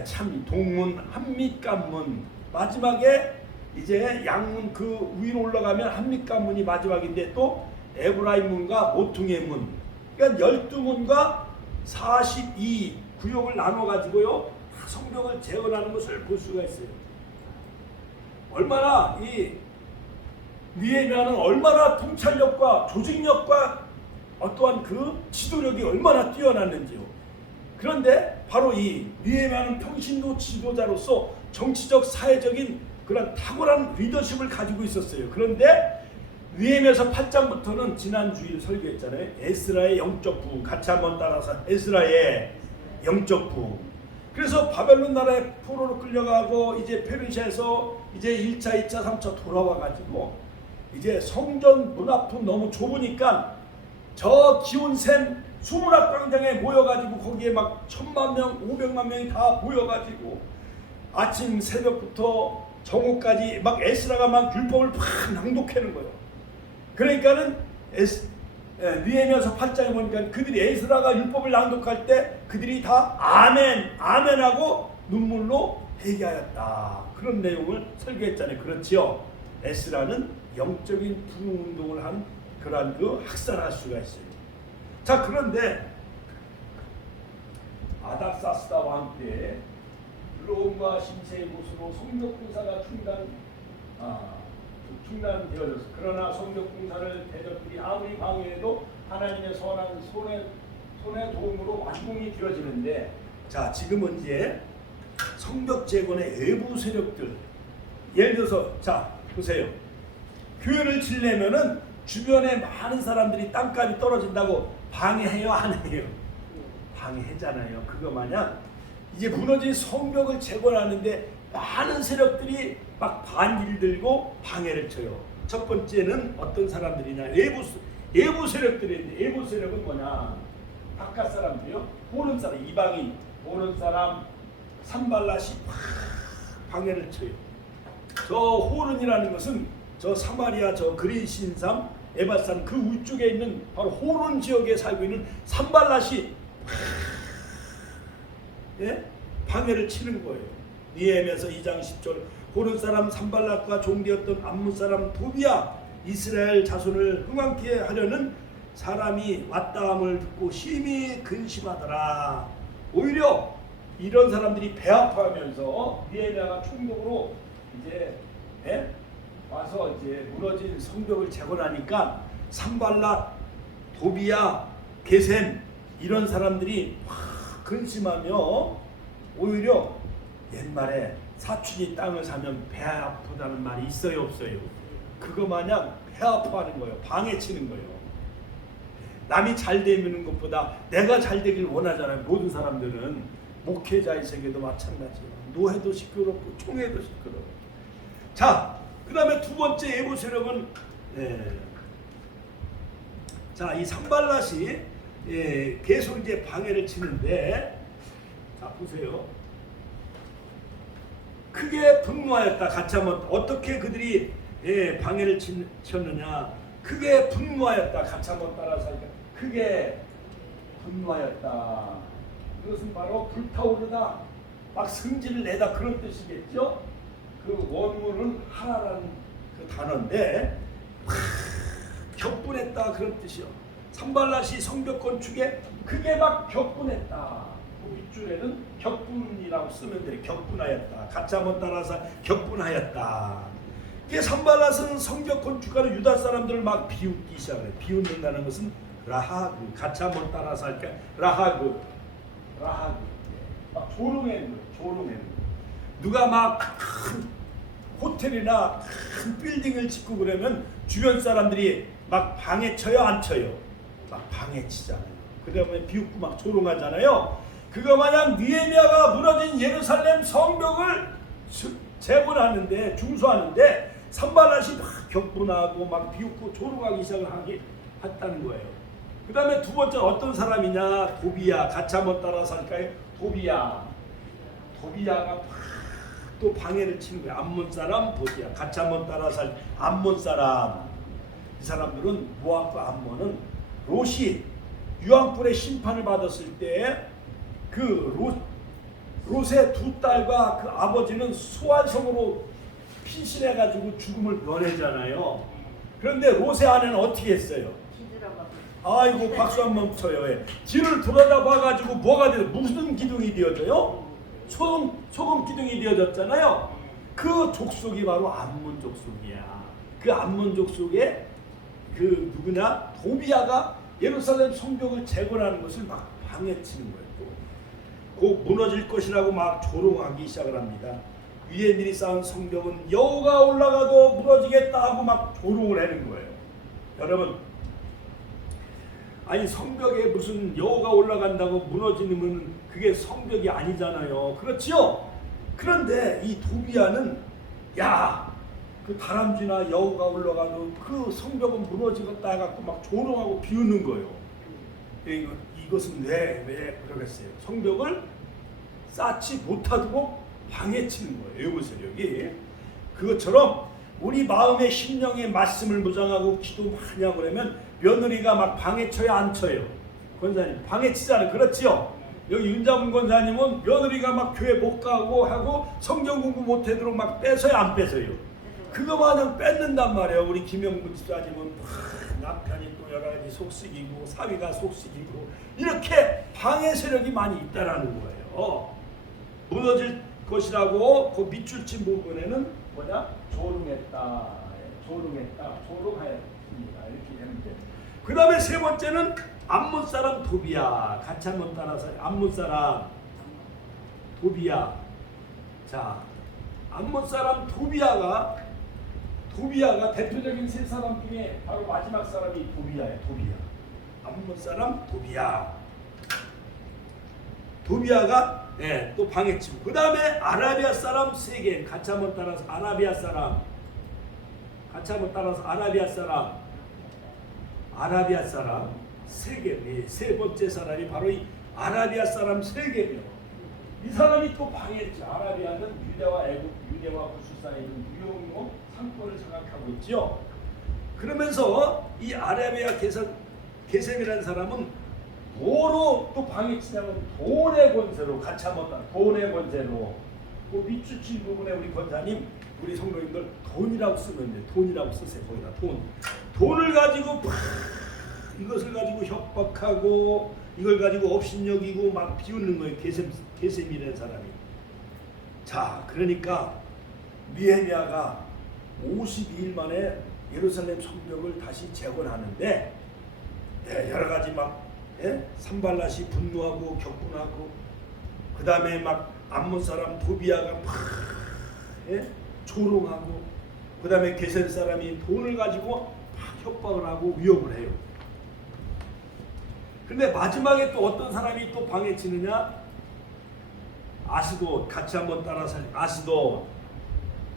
참, 동문, 한밑간문. 마지막에 이제 양문 그 위로 올라가면 한밑간문이 마지막인데 또 에브라임 문과 모퉁이의 문. 그러니까 12문과 42 구역을 나눠가지고요 성벽을 재건하는 것을 볼 수가 있어요. 얼마나 이 느헤미야는 얼마나 통찰력과 조직력과 어떠한 그 지도력이 얼마나 뛰어났는지요. 그런데 바로 이 느헤미야는 평신도 지도자로서 정치적 사회적인 그런 탁월한 리더십을 가지고 있었어요. 그런데 느헤미야서 8장부터는 지난 주일 설교했잖아요. 에스라의 영적 부흥 같이 한번 따라서 에스라의 영적 부흥. 그래서 바벨론 나라의 포로로 끌려가고 이제 페르시아에서 이제 1차, 2차, 3차 돌아와가지고 이제 성전 문 앞은 너무 좁으니까 저 기온샘 수문학광장에 모여가지고 거기에 막 1000만 명, 500만 명이 다 모여가지고 아침 새벽부터 정오까지 막 에스라가 막 율법을 팍 낭독하는 거예요. 그러니까는 느헤미야서 8장에 보니까 그들이 에스라가 율법을 낭독할 때 그들이 다 아멘, 아멘하고 눈물로 회개하였다. 그런 내용을 설교했잖아요. 그렇지요? 에스라는 영적인 부흥운동을 한 그러한 그 학살할 수가 있어요. 자, 그런데 아닥사스다 왕 때 르홈과 심세의 곳으로 성벽공사가 중단되어졌어. 그러나 성벽공사를 대적들이 아무리 방해해도 하나님의 선한 손의 도움으로 완공이 되어지는데, 자, 지금은 이제 성벽 재건의 외부 세력들, 예를 들어서 자 보세요. 교회를 지려면은 주변에 많은 사람들이 땅값이 떨어진다고 방해해요, 안 해요? 방해하잖아요. 그거 마냥 이제 무너진 성벽을 재건하는데 많은 세력들이 막 반기를 들고 방해를 쳐요. 첫 번째는 어떤 사람들이냐? 외부 세력들인데, 외부 세력은 뭐냐? 바깥 사람들이요. 보는 사람, 이방인, 보는 사람, 산발랏이 방해를 쳐요. 저 호른이라는 것은 저 사마리아 저 그리신산 에바산 그 위쪽에 있는 바로 호른 지역에 살고 있는 산발랏이 예? 방해를 치는 거예요. 느헤미야서 2장 10절 호른 사람 산발랏과 종되었던 암몬 사람 도비야 이스라엘 자손을 흥왕케 하려는 사람이 왔다함을 듣고 심히 근심하더라. 오히려 이런 사람들이 배아파하면서 느헤미야가 총독으로 이제 와서 이제 무너진 성벽을 재건하니까 산발랏, 도비야, 게셈 이런 사람들이 확 근심하며 오히려 옛말에 사춘이 땅을 사면 배 아프다는 말이 있어요, 없어요? 그거 마냥 배 아파하는 거예요. 방해치는 거예요. 남이 잘 되는 것보다 내가 잘 되길 원하잖아요. 모든 사람들은 목회자의 세계도 마찬가지예요. 노회도 시끄럽고 총회도 시끄럽고. 자, 그 다음에 두 번째 외부 세력은 자, 이 산발랏이 계속 이제 방해를 치는데, 자 보세요. 크게 분노하였다. 같이 한번 어떻게 그들이 방해를 쳤느냐? 크게 분노하였다. 같이 한번 따라서 하니까 크게 분노하였다. 그것은 바로 불타오르다, 막 승질을 내다 그런 뜻이겠죠. 그 원문은 하라라는 그 단어인데 격분했다 그런 뜻이요. 산발랏이 성벽 건축에 크게 막 격분했다. 그 윗줄에는 격분이라고 쓰면 돼요. 격분하였다. 같이 한번 따라서 격분하였다. 이게 산발랏은 성벽 건축하는 유다 사람들을 막 비웃기 시작해요. 비웃는다는 것은 라하그. 같이 한번 따라서 할까? 라하그. 막 조롱하는 거예요. 조롱하는 거예요. 누가 막 큰 호텔이나 큰 빌딩을 짓고 그러면 주변 사람들이 막 방해 쳐요, 안 쳐요? 막 방해 치잖아요. 그러면 비웃고 막 조롱하잖아요. 그거 마냥 느헤미야가 무너진 예루살렘 성벽을 재건하는데, 중수하는데 산발랏이 막 격분하고 막 비웃고 조롱하기 시작을 했다는 거예요. 그 다음에 두 번째 어떤 사람이냐? 도비야. 같이 한번 따라서 할까요? 도비야가 또 방해를 치는 거예요. 암몬 사람 도비야. 같이 한번 따라서 할 암몬 사람. 이 사람들은 모압과 암몬은 롯이 유황불의 심판을 받았을 때 그 롯의 두 딸과 그 아버지는 소환성으로 피신해가지고 죽음을 면하잖아요. 그런데 롯의 아내는 어떻게 했어요? 아이고 박수 한번 쳐요. 뒤를 돌아다봐가지고 뭐가 되죠? 무슨 기둥이 되어져요? 소금 기둥이 되어졌잖아요. 그 족속이 바로 암몬 족속이야. 그 암몬 족속에 그 누구냐? 도비야가 예루살렘 성벽을 재건하는 것을 막 방해치는 거예요. 곧 무너질 것이라고 막 조롱하기 시작을 합니다. 위에 미리 쌓은 성벽은 여호가 올라가도 무너지겠다 하고 막 조롱을 하는 거예요. 여러분, 아니 성벽에 무슨 여호가 올라간다고 무너지는 그게 성벽이 아니잖아요. 그렇지요? 그런데 이 도비야는 야, 그 다람쥐나 여우가 올라가도 그 성벽은 무너지겠다 해갖고 막 조롱하고 비웃는 거예요. 이것은 왜 그러겠어요? 성벽을 쌓지 못하도록 방해치는 거예요. 외부 세력이. 그것처럼 우리 마음의 심령의 말씀을 무장하고 기도 많이 하고 그러면 며느리가 막 방해쳐요, 안 쳐요? 권사님 방해치잖아요. 그렇지요? 여기 윤자문 권사님은 며느리가 막 교회 못 가고 하고 성경 공부 못하도록 막 뺏어요, 안 뺏어요? 그거 마냥 뺏는단 말이에요. 우리 김영문 집사님은 남편이 또 여러 가지 속식이고 사위가 속식이고 이렇게 방해 세력이 많이 있다라는 거예요. 무너질 것이라고 그 밑줄친 부분에는 뭐냐? 조롱했다, 조롱하였습니다. 이렇게 되는데. 그 다음에 세 번째는 암몬 사람 도비야. 같이 한번 따라서 암몬 사람 도비야. 자, 암몬 사람 도비야가 대표적인 세 사람 중에 바로 마지막 사람이 도비야예요. 도비야. 암몬 사람 도비야. 도비야가 또 방해치고. 그 다음에 아라비아 사람 세겜. 같이 한번 따라서 아라비아 사람. 아라비아 사람 세겜. 세 번째 사람이 바로 이 아라비아 사람 세겜이요. 이 사람이 또 방해했죠. 아라비아는 유대와 애굽, 유대와 구스 사이에 있는 무용으로 상권을 장악하고 있죠. 그러면서 이 아라비아 게셈이라는 사람은 뭐로 또 방해치냐면 돈의 권세로. 같이 한번 따라. 돈의 권세로. 그 밑줄친 부분에 우리 권사님, 우리 성도님들 돈이라고 쓰면 돼. 돈이라고 쓰세요. 거기다 돈. 돈을 가지고 이것을 가지고 협박하고 이걸 가지고 업신여기고 막 비웃는 거예요. 게셈이라는 사람이. 자, 그러니까 느헤미야가 52일 만에 예루살렘 성벽을 다시 재건하는데 여러 가지 막 산발랏이 분노하고 격분하고 그 다음에 막 암몬 사람 도비야가 막 조롱하고 그 다음에 게셈 사람이 돈을 가지고 막 협박을 하고 위협을 해요. 근데 마지막에 또 어떤 사람이 또 방해치느냐? 아스돗. 같이 한번 따라서 아스돗.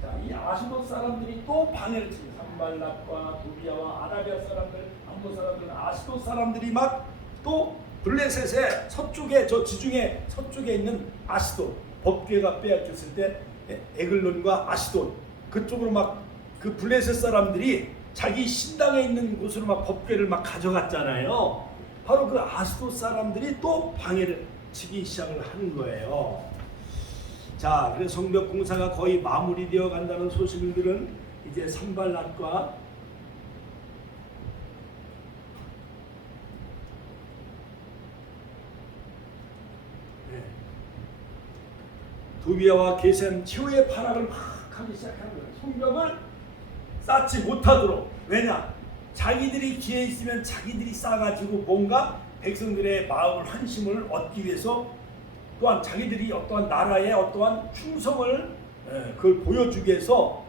자, 이 아스돗 사람들이 또 방해를 치는 산발랏과 도비야와 아라비아 사람들, 암몬 사람들, 아스돗 사람들이 막 또 블레셋의 서쪽에 저 지중해 서쪽에 있는 아스돗 법궤가 빼앗겼을 때 에글론과 아스돗 그쪽으로 막 그 블레셋 사람들이 자기 신당에 있는 곳으로 막 법궤를 막 가져갔잖아요. 바로 그 아스돗 사람들이 또 방해를 치기 시작을 하는 거예요. 자, 그래서 성벽 공사가 거의 마무리되어 간다는 소식을 들은 이제 산발랏과 도비야와 게셈 최후의 파락을 막 하기 시작하는 거예요. 성벽을 쌓지 못하도록. 왜냐? 자기들이 기회 있으면 자기들이 쌓아가지고 뭔가 백성들의 마음을 환심을 얻기 위해서 또한 자기들이 어떠한 나라의 어떠한 충성을 그걸 보여주기 위해서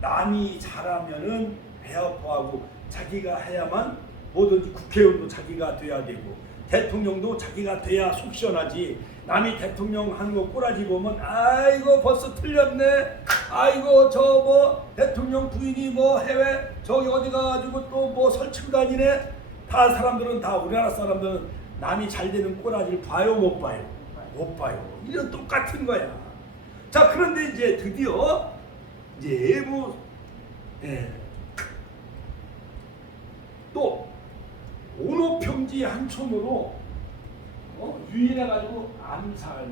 남이 잘하면은 배아파하고 자기가 해야만 뭐든지 국회의원도 자기가 돼야 되고 대통령도 자기가 돼야 속 시원하지. 남이 대통령 하는 거 꼬라지 보면 아이고 벌써 틀렸네. 아이고 저 뭐 대통령 부인이 뭐 해외 저기 어디 가가지고 또 뭐 설치고 다니네. 다 사람들은 다 우리나라 사람들은 남이 잘 되는 꼬라지를 봐요, 못 봐요? 못 봐요. 이런 똑같은 거야. 자, 그런데 이제 드디어 이제 또 온오평지 한촌으로 유인해가지고 암살,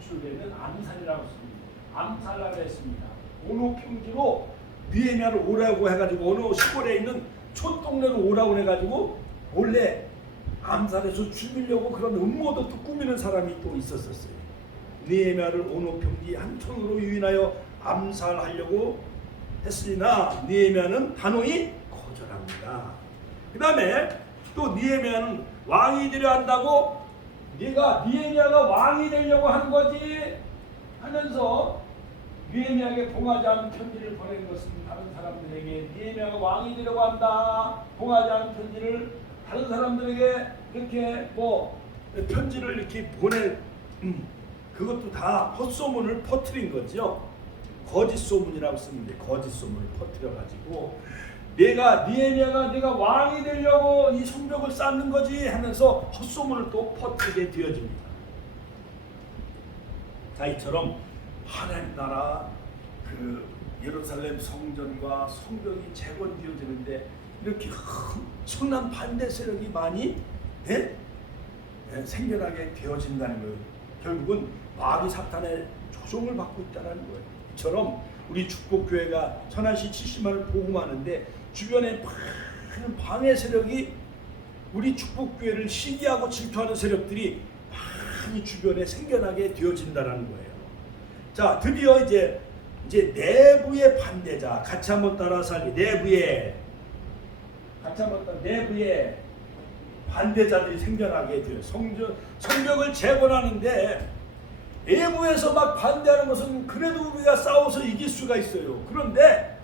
비추되는 암살이라고 했습니다. 암살이라고 했습니다. 온오평지로 느헤미야를 오라고 해가지고 어느 시골에 있는 촌동네로 오라고 해가지고 원래 암살해서 죽이려고 그런 음모도 또 꾸미는 사람이 또 있었어요. 느헤미야를 온오평지 한촌으로 유인하여 암살하려고 했으나 느헤미야는 단호히 거절합니다. 그 다음에 또 느헤미야는 왕이 되려 한다고 네가 느헤미야가 왕이 되려고 한 거지 하면서 느헤미야에게 봉하지 않은 편지를 보낸 것은 다른 사람들에게 느헤미야가 왕이 되려고 한다. 봉하지 않은 편지를 다른 사람들에게 이렇게 뭐 편지를 이렇게 보내 그것도 다 헛소문을 퍼뜨린 거죠. 거짓 소문이라고 쓰는데 거짓 소문을 퍼뜨려 가지고 느헤미야가 내가 왕이 되려고 이 성벽을 쌓는 거지 하면서 헛소문을 또 퍼뜨리게 되어집니다. 자, 이처럼 하나님 나라 그 예루살렘 성전과 성벽이 재건되어지는데 이렇게 엄청난 반대 세력이 많이 생겨나게 되어진다는 거예요. 결국은 마귀 사탄의 조종을 받고 있다는 거예요. 이처럼 우리 축복교회가 천안시 70만을 복음하는데 주변에 많은 방해 세력이 우리 축복교회를 시기하고 질투하는 세력들이 많이 주변에 생겨나게 되어진다는 거예요. 자, 드디어 이제 내부의 반대자 같이 한번 따라서 하기. 내부의 반대자들이 생겨나게 돼요. 성벽을 재건하는데 내부에서 막 반대하는 것은 그래도 우리가 싸워서 이길 수가 있어요. 그런데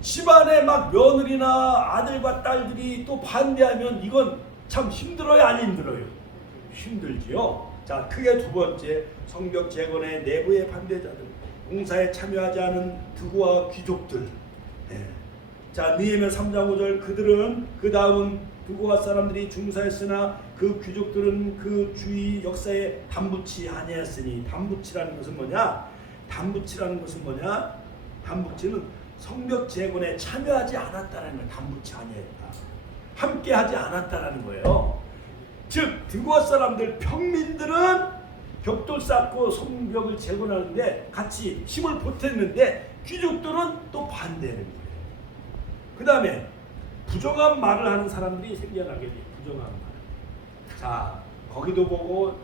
집안에 막 며느리나 아들과 딸들이 또 반대하면 이건 참 힘들어요, 안 힘들어요? 힘들지요. 자, 크게 두 번째, 성벽 재건의 내부의 반대자들, 공사에 참여하지 않은 드고와 귀족들. 자, 느헤미야 3장 5절, 그들은 그 다음은 드고와 사람들이 중사했으나 그 귀족들은 그 주의 역사에 담붙지 아니하였으니. 담붙이라는 것은 뭐냐? 담붙이는 성벽 재건에 참여하지 않았다는 거예요. 담붙지 아니했다. 함께하지 않았다는 거예요. 즉 드고와 사람들, 평민들은 벽돌 쌓고 성벽을 재건하는데 같이 힘을 보탰는데 귀족들은 또 반대하는 거예요. 그 다음에 부정한 말을 하는 사람들이 생겨나게 돼요. 부정한 말. 자, 거기도 보고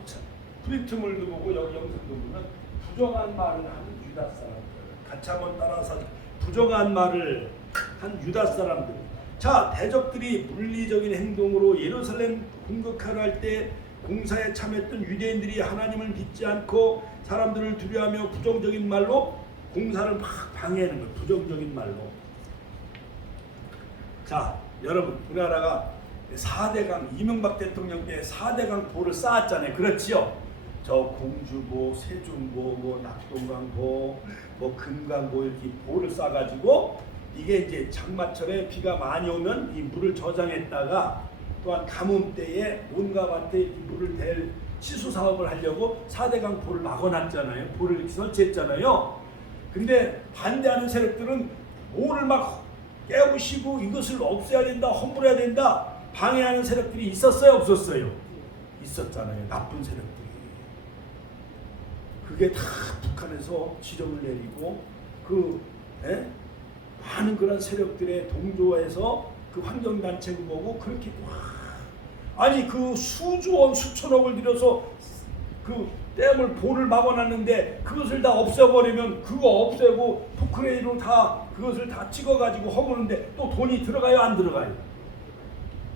프리트물도 보고 여기 영상도 보면 부정한 말을 하는 유다 사람들. 같이 한번 따라서 부정한 말을 한 유다 사람들. 자, 대적들이 물리적인 행동으로 예루살렘 공격하려 할 때 공사에 참여했던 유대인들이 하나님을 믿지 않고 사람들을 두려워하며 부정적인 말로 공사를 막 방해하는 거예요. 부정적인 말로. 자, 여러분, 우리나라가 4대강, 이명박 대통령 때 4대강 보를 쌓았잖아요. 그렇지요? 저 공주보, 세종보, 뭐 낙동강보, 뭐 금강보 이렇게 보를 쌓아가지고 이게 이제 장마철에 비가 많이 오면 이 물을 저장했다가 또한 가뭄 때에 온갖 밭에 이렇게 물을 댈 치수 사업을 하려고 4대강 보를 막아놨잖아요. 보를 이렇게 설치했잖아요. 근데 반대하는 세력들은 보를 막 깨부시고 이것을 없애야 된다, 허물어야 된다 방해하는 세력들이 있었어요, 없었어요? 있었잖아요. 나쁜 세력들이. 그게 다 북한에서 지령을 내리고 많은 그런 세력들의 동조해서 그 환경단체고 뭐고 그렇게 아니 그 수조원 수천억을 들여서 그 댐을 보를 막아놨는데 그것을 다 없애버리면 그거 없애고 포크레인으로 다 그것을 다 찍어가지고 허무는데 또 돈이 들어가요, 안 들어가요?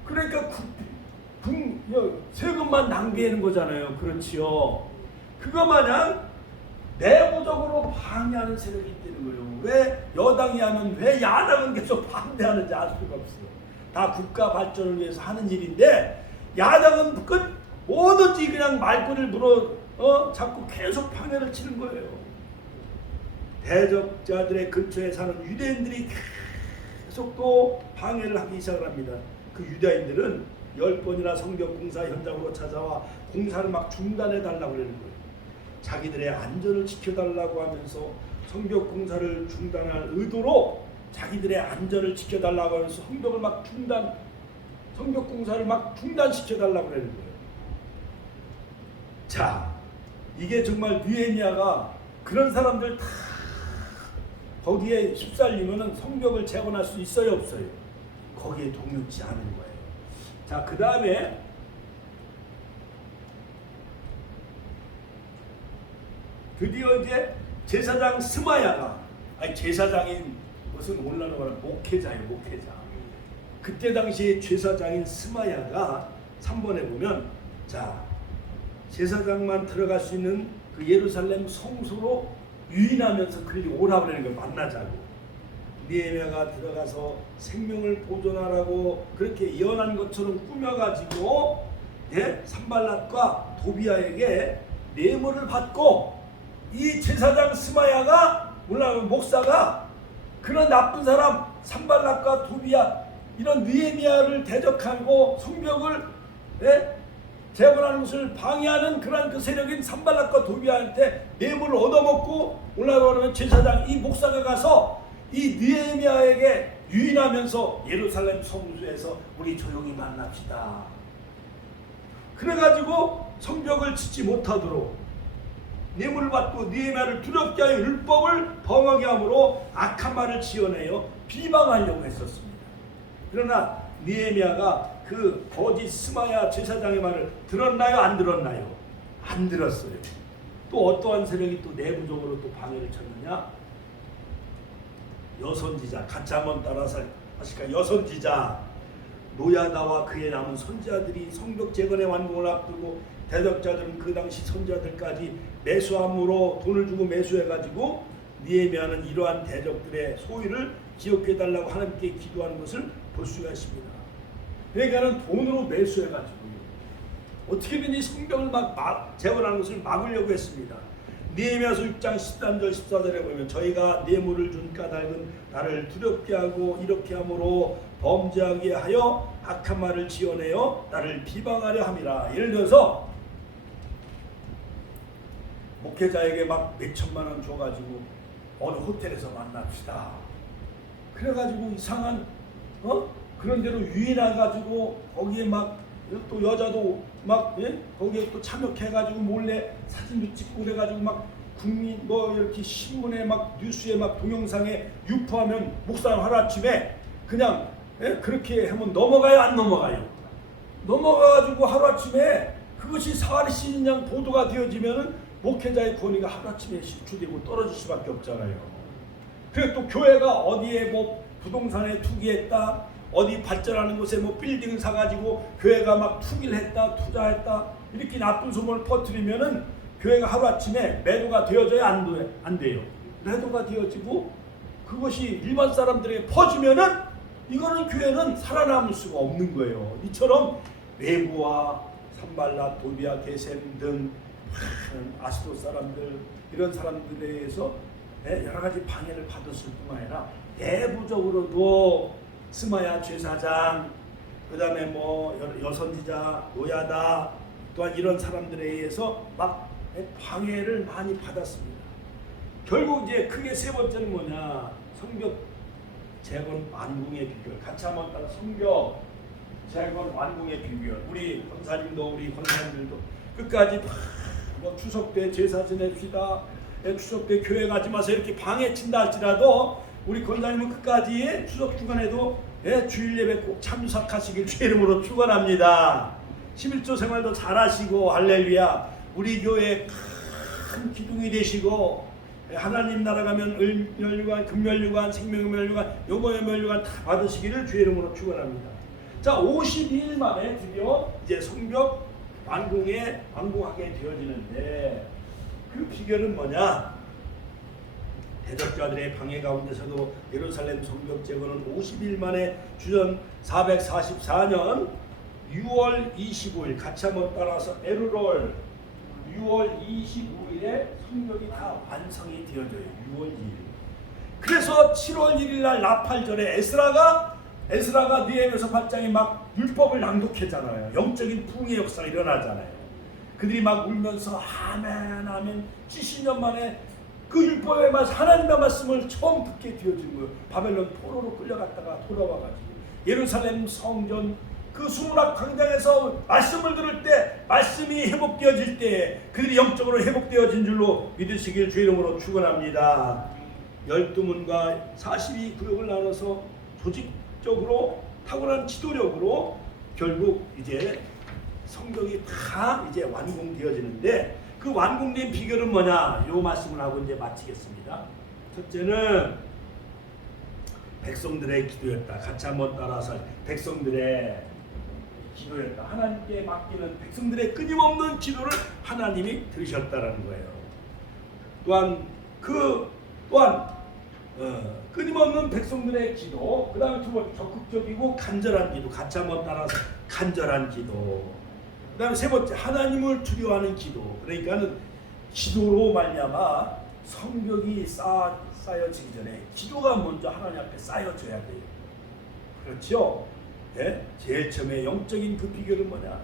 그러니까 세금만 낭비하는 거잖아요. 그렇지요. 그거 마냥 내부적으로 방해하는 세력이 있다는 거예요. 왜 여당이 하면 왜 야당은 계속 반대하는지 알 수가 없어요. 다 국가 발전을 위해서 하는 일인데 야당은 뭐든지 그냥 말꼬리를 자꾸 계속 방해를 치는 거예요. 대적자들의 근처에 사는 유대인들이 계속 또 방해를 하기 시작을 합니다. 그 유대인들은 10번이나 성벽 공사 현장으로 찾아와 공사를 막 중단해 달라고 그러는 거예요. 자기들의 안전을 지켜달라고 하면서 성벽 공사를 중단할 의도로 자기들의 안전을 지켜달라고 하면서 성벽 공사를 막 중단시켜달라고 그러는 거예요. 자, 이게 정말 느헤미야가 그런 사람들 다 거기에 휩쓸리면은 성벽을 재건할 수 있어요, 없어요? 거기에 동요치 않은 거예요. 자, 그 다음에 드디어 이제 제사장 스마야가, 제사장인 것은 오늘날로 말하면 목회자예요, 목회자. 그때 당시에 제사장인 스마야가 3번에 보면, 자, 제사장만 들어갈 수 있는 그 예루살렘 성소로 유인하면서 그들이 오라고 하는 걸 만나자고. 느헤미야가 들어가서 생명을 보존하라고 그렇게 예언한 것처럼 꾸며가지고 산발랏과 도비아에게 뇌물을 받고 이 제사장 스마야가 올라가면 목사가 그런 나쁜 사람 산발락과 도비야 이런 느헤미야를 대적하고 성벽을 재건하는 것을 방해하는 그러한 그 세력인 산발락과 도비야한테 뇌물을 얻어먹고 올라가면 제사장 이 목사가 가서 이 느헤미야에게 유인하면서 예루살렘 성소에서 우리 조용히 만납시다. 그래가지고 성벽을 짓지 못하도록 뇌물을 받고 느헤미야를 두렵게 하여 율법을 범하게 함으로 악한 말을 지어내어 비방하려고 했었습니다. 그러나 느헤미야가 그 거짓 스마야 제사장의 말을 들었나요? 안 들었나요? 안 들었어요. 또 어떠한 세력이 또 내부적으로 또 방해를 쳤느냐? 여선지자, 같이 한번 따라서 하실까? 여선지자 노야다와 그의 남은 선지자들이 성벽 재건의 완공을 앞두고 대적자들은 그 당시 선지자들까지 매수함으로 돈을 주고 매수해가지고 느헤미야는 이러한 대적들의 소유를 기억해달라고 하나님께 기도하는 것을 볼 수가 있습니다. 그러니까는 돈으로 매수해가지고 어떻게든지 성벽을 재건하는 것을 막으려고 했습니다. 느헤미야서 6장 13절 14절에 보면 저희가 뇌물을 준 까닭은 나를 두렵게 하고 이렇게 함으로 범죄하게 하여 악한 말을 지어내어 나를 비방하려 함이라. 예를 들어서 목회자에게 막 몇천만 원 줘가지고 어느 호텔에서 만납시다. 그래가지고 이상한 그런 데로 유인해가지고 거기에 막 또 여자도 막 거기에 또 참여해가지고 몰래 사진도 찍고 그래가지고 막 국민 이렇게 신문에 막 뉴스에 막 동영상에 유포하면 목사님 하루아침에 그냥 그렇게 하면 넘어가요 안 넘어가요? 넘어가가지고 하루아침에 그것이 사리신양 보도가 되어지면은 목회자의 권위가 하루아침에 실추되고 떨어질 수밖에 없잖아요. 그리고 또 교회가 어디에 뭐 부동산에 투기했다, 어디 발전하는 곳에 뭐 빌딩을 사가지고 교회가 막 투기를 했다, 투자했다 이렇게 나쁜 소문을 퍼뜨리면은 교회가 하루아침에 매도가 되어져야 안 돼요. 매도가 되어지고 그것이 일반 사람들에게 퍼지면은 이거는 교회는 살아남을 수가 없는 거예요. 이처럼 외부와 산발락, 도비야, 게셈 등 아스돗 사람들 이런 사람들에 의해서 여러 가지 방해를 받았을 뿐만 아니라 내부적으로도 스마야 제사장, 그 다음에 뭐 여선지자, 노야다 또한 이런 사람들에 의해서 막 방해를 많이 받았습니다. 결국 이제 크게 세 번째는 뭐냐? 성벽 재건 완공의 비결. 같이 한번 따라 성벽 재건 완공의 비결. 우리 권사님도 우리 권사님들도 끝까지 뭐 추석 때 제사 지냅시다. 추석 때 교회 가지 마세요. 이렇게 방해친다 할지라도 우리 권사님은 끝까지 추석 주간에도 주일 예배 꼭 참석하시길 주의 이름으로 축원합니다. 11조 생활도 잘하시고 할렐루야. 우리 교회 큰 기둥이 되시고 하나님 나라 가면 을멸류관, 금멸류관, 생명멸류관, 용어멸류관 다 받으시기를 주의 이름으로 축원합니다. 자, 52일 만에 드디어 이제 성벽 완공하게 되어지는데 그 비결은 뭐냐? 대적자들의 방해 가운데서도 예루살렘 성벽 재건은 50일 만에 주전 444년 6월 25일 같이 한번 따라서 에르롤 6월 25일에 성벽이 다 완성이 되어져요. 6월 2일. 그래서 7월 1일 날 나팔절에 에스라가 느헤미야서 8장에 막 율법을 낭독했잖아요. 영적인 부흥의 역사가 일어나잖아요. 그들이 막 울면서 아멘 아멘 70년 만에 그 율법의 말씀, 하나님의 말씀을 처음 듣게 되어진 거예요. 바벨론 포로로 끌려갔다가 돌아와가지고 예루살렘 성전 그 수문학 광장에서 말씀을 들을 때 말씀이 회복되어질 때 그들이 영적으로 회복되어진 줄로 믿으시길 주의 이름으로 축원합니다. 12문과 42구역을 나눠서 조직적으로 탁월한 지도력으로 결국 이제 성벽이 다 이제 완공되어지는데 그 완공된 비결은 뭐냐? 요 말씀을 하고 이제 마치겠습니다. 첫째는 백성들의 기도였다. 같이 한번 따라서 백성들의 기도였다. 하나님께 맡기는 백성들의 끊임없는 기도를 하나님이 들으셨다라는 거예요. 또한 끊임없는 백성들의 기도. 그 다음에 두 번째 적극적이고 간절한 기도. 같이 한번 따라서 간절한 기도. 그 다음에 세 번째 하나님을 두려워하는 기도. 그러니까는 기도로 말미암아 성벽이 쌓여지기 전에 기도가 먼저 하나님 앞에 쌓여져야 돼요. 그렇죠? 예? 제일 처음에 영적인 그 비결은 뭐냐?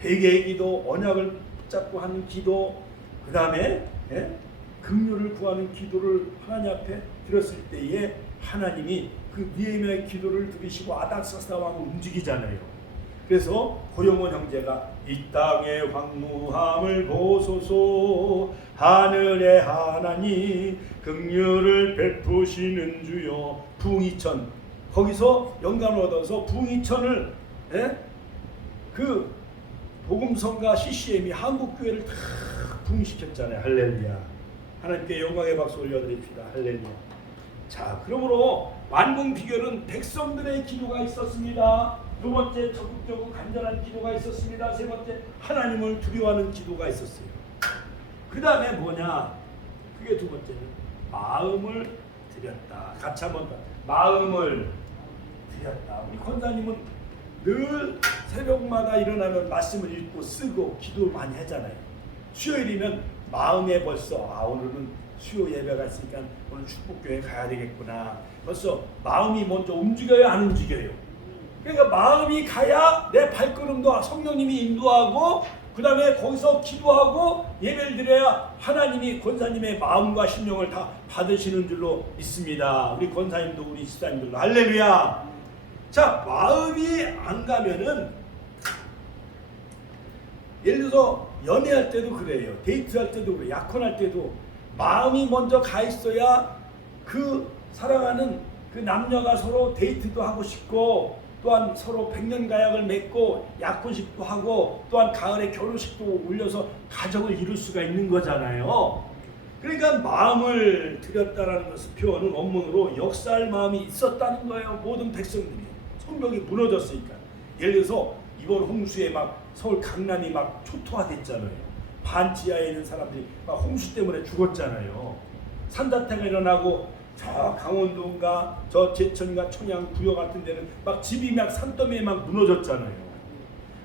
회개의 기도, 언약을 붙잡고 하는 기도, 그 다음에 긍휼을 구하는 기도를 하나님 앞에 들었을 때에 하나님이 그 느헤미야의 기도를 들으시고 아닥사스다왕을 움직이잖아요. 그래서 고용원 형제가 이 땅의 황무함을 보소서 하늘의 하나님 긍휼을 베푸시는 주여 부흥이천 거기서 영감을 얻어서 부흥이천을 그 복음성가 CCM이 한국교회를 다 부흥시켰잖아요. 할렐루야. 하나님께 영광의 박수 올려드립시다. 할렐루야. 자, 그러므로 완공 비결은 백성들의 기도가 있었습니다. 두 번째 적극적으로 간절한 기도가 있었습니다. 세 번째 하나님을 두려워하는 기도가 있었어요. 그 다음에 뭐냐? 그게 두 번째는 마음을 드렸다. 같이 한번 마음을 드렸다. 우리 권사님은 늘 새벽마다 일어나면 말씀을 읽고 쓰고 기도 많이 하잖아요. 수요일이면 마음에 벌써 오늘은 수요 예배가 있으니까 오늘 축복교회 가야 되겠구나. 벌써 마음이 먼저 움직여요, 안 움직여요? 그러니까 마음이 가야 내 발걸음도 성령님이 인도하고 그 다음에 거기서 기도하고 예배를 드려야 하나님이 권사님의 마음과 심령을 다 받으시는 줄로 믿습니다. 우리 권사님도 우리 집사님들도 할렐루야. 자, 마음이 안 가면은 예를 들어서 연애할 때도 그래요. 데이트할 때도 그래요. 약혼할 때도 마음이 먼저 가 있어야 그 사랑하는 그 남녀가 서로 데이트도 하고 싶고 또한 서로 백년가약을 맺고 약혼식도 하고 또한 가을에 결혼식도 올려서 가정을 이룰 수가 있는 거잖아요. 그러니까 마음을 드렸다라는 것을 표현은 원문으로 역사할 마음이 있었다는 거예요. 모든 백성들이 성벽이 무너졌으니까. 예를 들어서 이번 홍수에 막 서울 강남이 막 초토화됐잖아요. 반지하에 있는 사람들이 막 홍수 때문에 죽었잖아요. 산사태가 일어나고 저 강원도인가 저 제천인가 청양 부여 같은 데는 막 집이 막 산더미에 막 무너졌잖아요.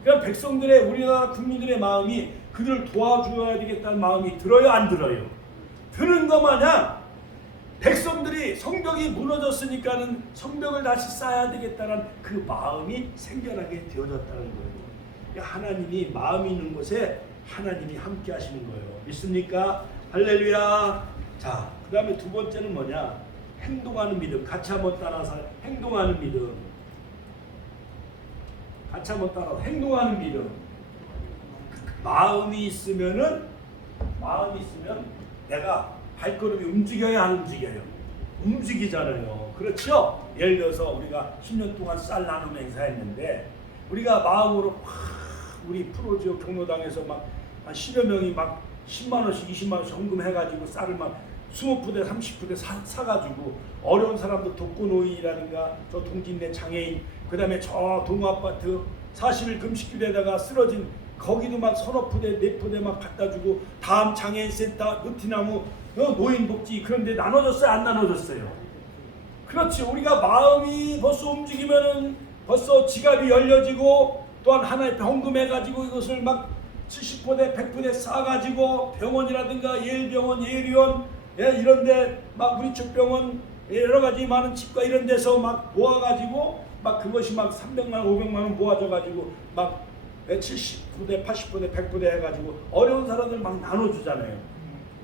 그러니까 백성들의 우리나라 국민들의 마음이 그들을 도와줘야 되겠다는 마음이 들어요, 안 들어요? 드는 것 마냥 백성들이 성벽이 무너졌으니까는 성벽을 다시 쌓아야 되겠다는 그 마음이 생겨나게 되어졌다는 거예요. 그러니까 하나님이 마음이 있는 곳에 하나님이 함께 하시는 거예요. 믿습니까? 할렐루야. 자, 그 다음에 두 번째는 뭐냐? 행동하는 믿음. 같이 한번 따라서 행동하는 믿음. 같이 한번 따라서 행동하는 믿음. 마음이 있으면 내가 발걸음이 움직여야 안 움직여요? 움직이잖아요. 그렇죠? 예를 들어서 우리가 10년 동안 쌀 나눔 행사했는데 우리가 마음으로 우리 프로지오 경로당에서 막 한 10여 명이 막 10만 원씩 20만 원씩 헌금해가지고 쌀을 막 20푸대 30푸대 사가지고 어려운 사람들 독거노인이라든가 저 동진내 장애인 그 다음에 저 동아파트 40일 금식길에다가 쓰러진 거기도 막 서너 푸대 4푸대 막 갖다 주고 다음 장애인센터 느티나무 노인복지 그런데 나눠줬어요, 안 나눠줬어요? 그렇지. 우리가 마음이 벌써 움직이면은 벌써 지갑이 열려지고 또한 하나의 헌금해가지고 이것을 막 70푸대 100푸대 싸가지고 병원이라든가 예일병원 예일의원 이런데 막 우리축병원 여러가지 많은 치과 이런 데서 막 모아가지고 막 그것이 막 300만 원 500만 원 모아져가지고 막 70푸대 80푸대 100푸대 해가지고 어려운 사람들 막 나눠주잖아요.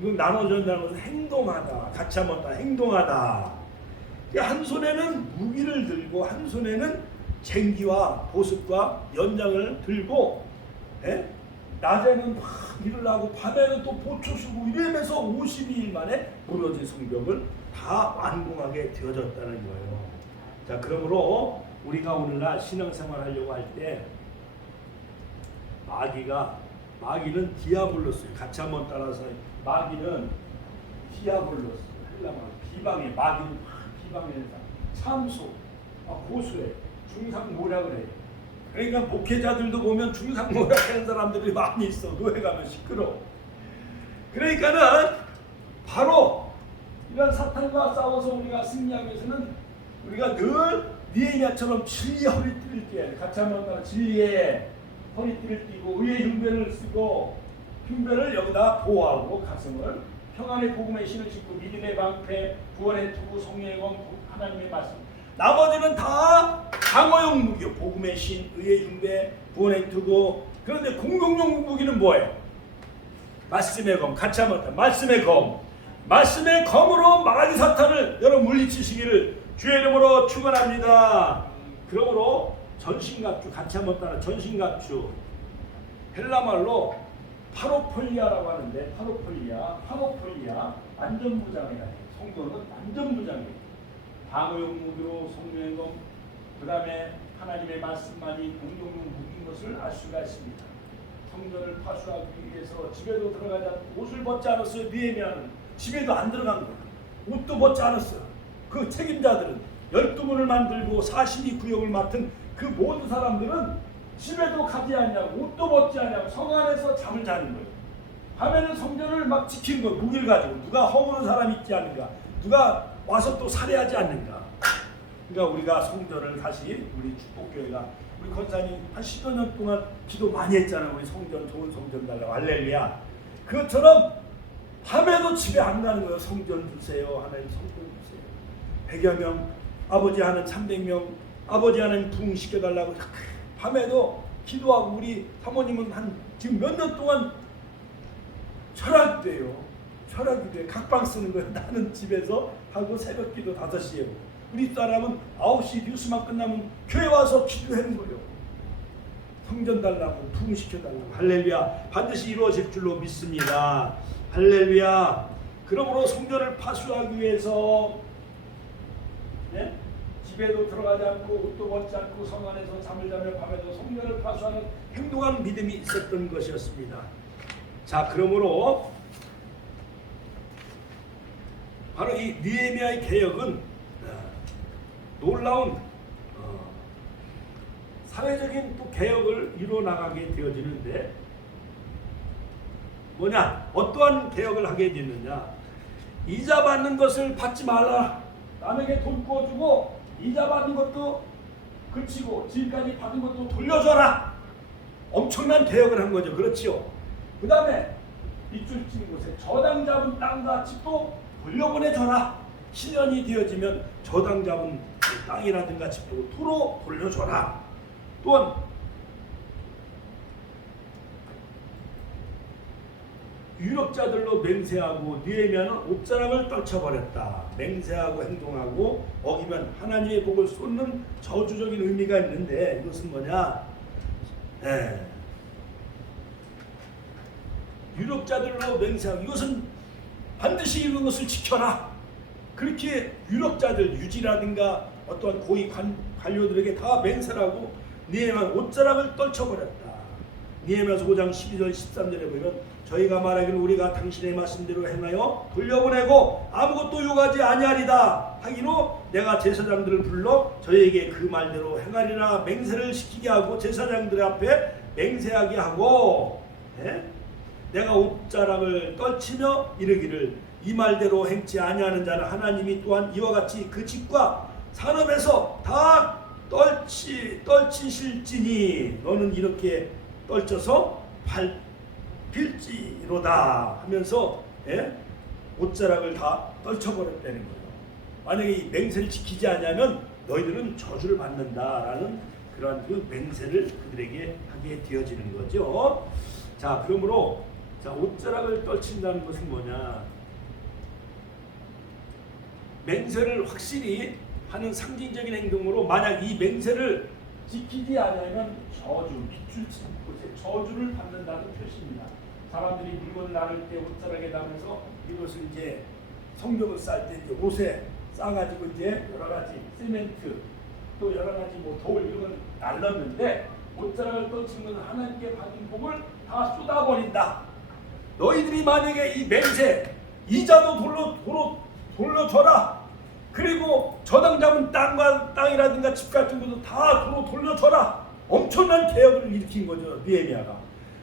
이거 나눠준다는 것은 행동하다. 같이 한번 다 행동하다. 한 손에는 무기를 들고 한 손에는 쟁기와 보습과 연장을 들고 낮에는 막 일을 하고 밤에는 또 보초 쓰고 이러면서 52일 만에 무너진 성벽을 다 완공하게 되어졌다는 거예요. 자, 그러므로 우리가 오늘날 신앙생활 하려고 할 때 마귀는 디아블로스예요. 같이 한번 따라서 마귀는 디아블로스 비방해. 마귀는 비방해서 참소 고수해. 중상모략을 해요. 그러니까 목회자들도 보면 중상모략하는 사람들이 많이 있어. 노예 가면 시끄러워. 그러니까는 바로 이런 사탄과 싸워서 우리가 승리하기 위해서는 우리가 늘 느헤미야처럼 진리의 허리띠를 띠어야 돼. 같이 한번 따라 진리의 허리띠를 띠고 의의 흉배를 쓰고 흉배를 여기다 보호하고 가슴을 평안의 복음의 신을 짓고 믿음의 방패, 구원의 투구, 성령의 검, 하나님의 말씀. 나머지는 다 방어용 무기요. 복음의 신, 의의 흉배, 구원의 투구. 그런데 공격용 무기는 뭐예요? 말씀의 검. 같이 한번 말씀의 검. 말씀의 검으로 마귀 사탄을 여러분 물리치시기를 주의 이름으로 축원합니다. 그러므로 전신갑주 같이 한번 따라 전신갑주. 헬라말로 파로폴리아라고 하는데 파로폴리아 안전무장이라 해요. 성도는 안전무장이에요. 방어용 무기로 성령의 검, 그 다음에 하나님의 말씀만이 공격용 무기인 것을 알 수가 있습니다. 성전을 파수하기 위해서 집에도 들어가지 않고 옷을 벗지 않았어요. 느헤미야는 집에도 안 들어간 거예요. 옷도 벗지 않았어요. 그 책임자들은 12문을 만들고 42구역을 맡은 그 모든 사람들은 집에도 가지 않냐고 옷도 벗지 않냐고 성 안에서 잠을 자는 거예요. 밤에는 성전을 막 지키는 거예요. 무기를 가지고 누가 허무는 사람이 있지 않는가, 누가 와서 또 살해하지 않는가. 그러니까 우리가 성전을 다시 우리 축복교회가 우리 권사님 한 10여 년 동안 기도 많이 했잖아요. 우리 성전 좋은 성전 달라고 할렐루야. 그것처럼 밤에도 집에 안 가는 거예요. 성전 주세요. 하나님 성전 주세요. 100여 명 아버지 하는 300명 아버지 하는 부흥시켜달라고 밤에도 기도하고 우리 사모님은 한 지금 몇 년 동안 철학돼요. 철학이 돼. 각방 쓰는 거예요. 나는 집에서 하고 새벽 기도 5시에 오고. 우리 사람은 9시 뉴스만 끝나면 교회 와서 기도하는 거예요. 성전 달라고 부흥시켜달라고. 할렐루야. 반드시 이루어질 줄로 믿습니다. 할렐루야. 그러므로 성전을 파수하기 위해서 네? 집에도 들어가지 않고 옷도 벗지 않고 성 안에서 잠을 자며 밤에도 성전을 파수하는 행동하는 믿음이 있었던 것이었습니다. 자, 그러므로 바로 이 느헤미야의 개혁은 놀라운 사회적인 또 개혁을 이루어나가게 되어지는데 뭐냐? 어떠한 개혁을 하게 되느냐? 이자 받는 것을 받지 말라. 남에게 돈 구워주고 이자 받는 것도 그치고 지금까지 받은 것도 돌려줘라. 엄청난 개혁을 한 거죠. 그렇지요. 그 다음에 밑줄 치는 곳에 저당 잡은 땅과 집도 돌려보내줘라. 7년이 되어지면 저당 잡은 땅이라든가 집도 토로 돌려줘라. 또한 유력자들로 맹세하고 느헤미야는 옷자락을 떨쳐버렸다. 맹세하고 행동하고 어기면 하나님의 복을 쏟는 저주적인 의미가 있는데 이것은 뭐냐? 유력자들로 맹세하고 이것은 반드시 이런 것을 지켜라. 그렇게 유력자들 유지라든가 어떠한 고위 관료들에게 다 맹세를 하고 느헤미야는 옷자락을 떨쳐버렸다. 느헤미야서 5장 12절 13절에 보면 저희가 말하기를 우리가 당신의 말씀대로 행하여 돌려보내고 아무것도 요구하지 아니하리다 하기로 내가 제사장들을 불러 저희에게 그 말대로 행하리라 맹세를 시키게 하고 제사장들 앞에 맹세하게 하고 내가 옷자락을 떨치며 이르기를 이 말대로 행치 아니하는 자는 하나님이 또한 이와 같이 그 집과 산업에서 다 떨치실지니 너는 이렇게 떨쳐서 빌지로다 하면서 옷자락을 다 떨쳐버렸다는 거예요. 만약에 이 맹세를 지키지 않으면 너희들은 저주를 받는다라는 그러한 그 맹세를 그들에게 하게 되어지는 거죠. 자, 그러므로 옷자락을 떨친다는 것은 뭐냐? 맹세를 확실히 하는 상징적인 행동으로 만약 이 맹세를 지키지 않으면 저주, 밑줄 치는 곳에 저주를 받는다는 표시입니다. 사람들이 물건을 나눌 때 옷자락에 나면서 이것을 이제 성벽을 쌓을 때 이제 옷에 싸가지고 이제 여러 가지 시멘트 또 여러 가지 뭐 돌 이런 걸 날랐는데 옷자락을 떨친 것은 하나님께 받은 복을 다 쏟아버린다. 너희들이 만약에 이 맹세 이자도 돌려줘라. 그리고 저당 잡은 땅이라든가 집 같은 것도 다 도로 돌려줘라. 엄청난 개혁을 일으킨 거죠. 느헤미야가.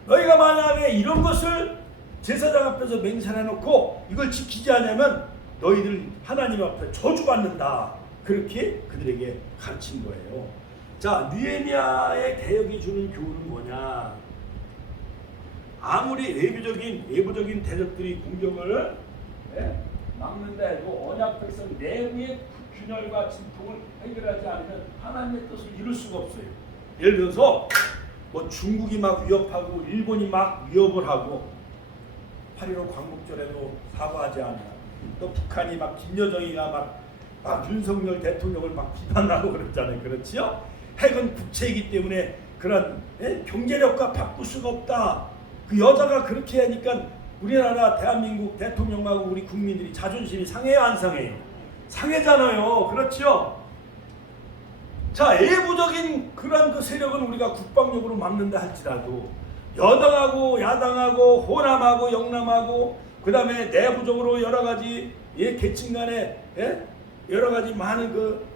너희가 만약에 이런 것을 제사장 앞에서 맹세해놓고 이걸 지키지 않으면 너희들 하나님 앞에 저주받는다. 그렇게 그들에게 가르친 거예요. 자, 느헤미야의 개혁이 주는 교훈은 뭐냐? 아무리 외부적인 대적들이 공격을 예? 막는다 해도 언약 백성 내부의 균열과 진통을 해결하지 않으면 하나님의 뜻을 이룰 수가 없어요. 예를 들어서 뭐 중국이 막 위협하고 일본이 막 위협을 하고 8.15 광복절에도 사과하지 않나, 또 북한이 막 김여정이가 막 윤석열 대통령을 막 비판하고 그랬잖아요. 그렇지요? 핵은 국채이기 때문에 그런 경제력과 바꿀 수가 없다. 그 여자가 그렇게 하니까 우리나라 대한민국 대통령하고 우리 국민들이 자존심이 상해요, 안 상해요? 상해잖아요. 그렇죠? 자, 외부적인 그런 그 세력은 우리가 국방력으로 막는다 할지라도 여당하고 야당하고 호남하고 영남하고 그 다음에 내부적으로 여러 가지 계층 간에 여러 가지 많은 그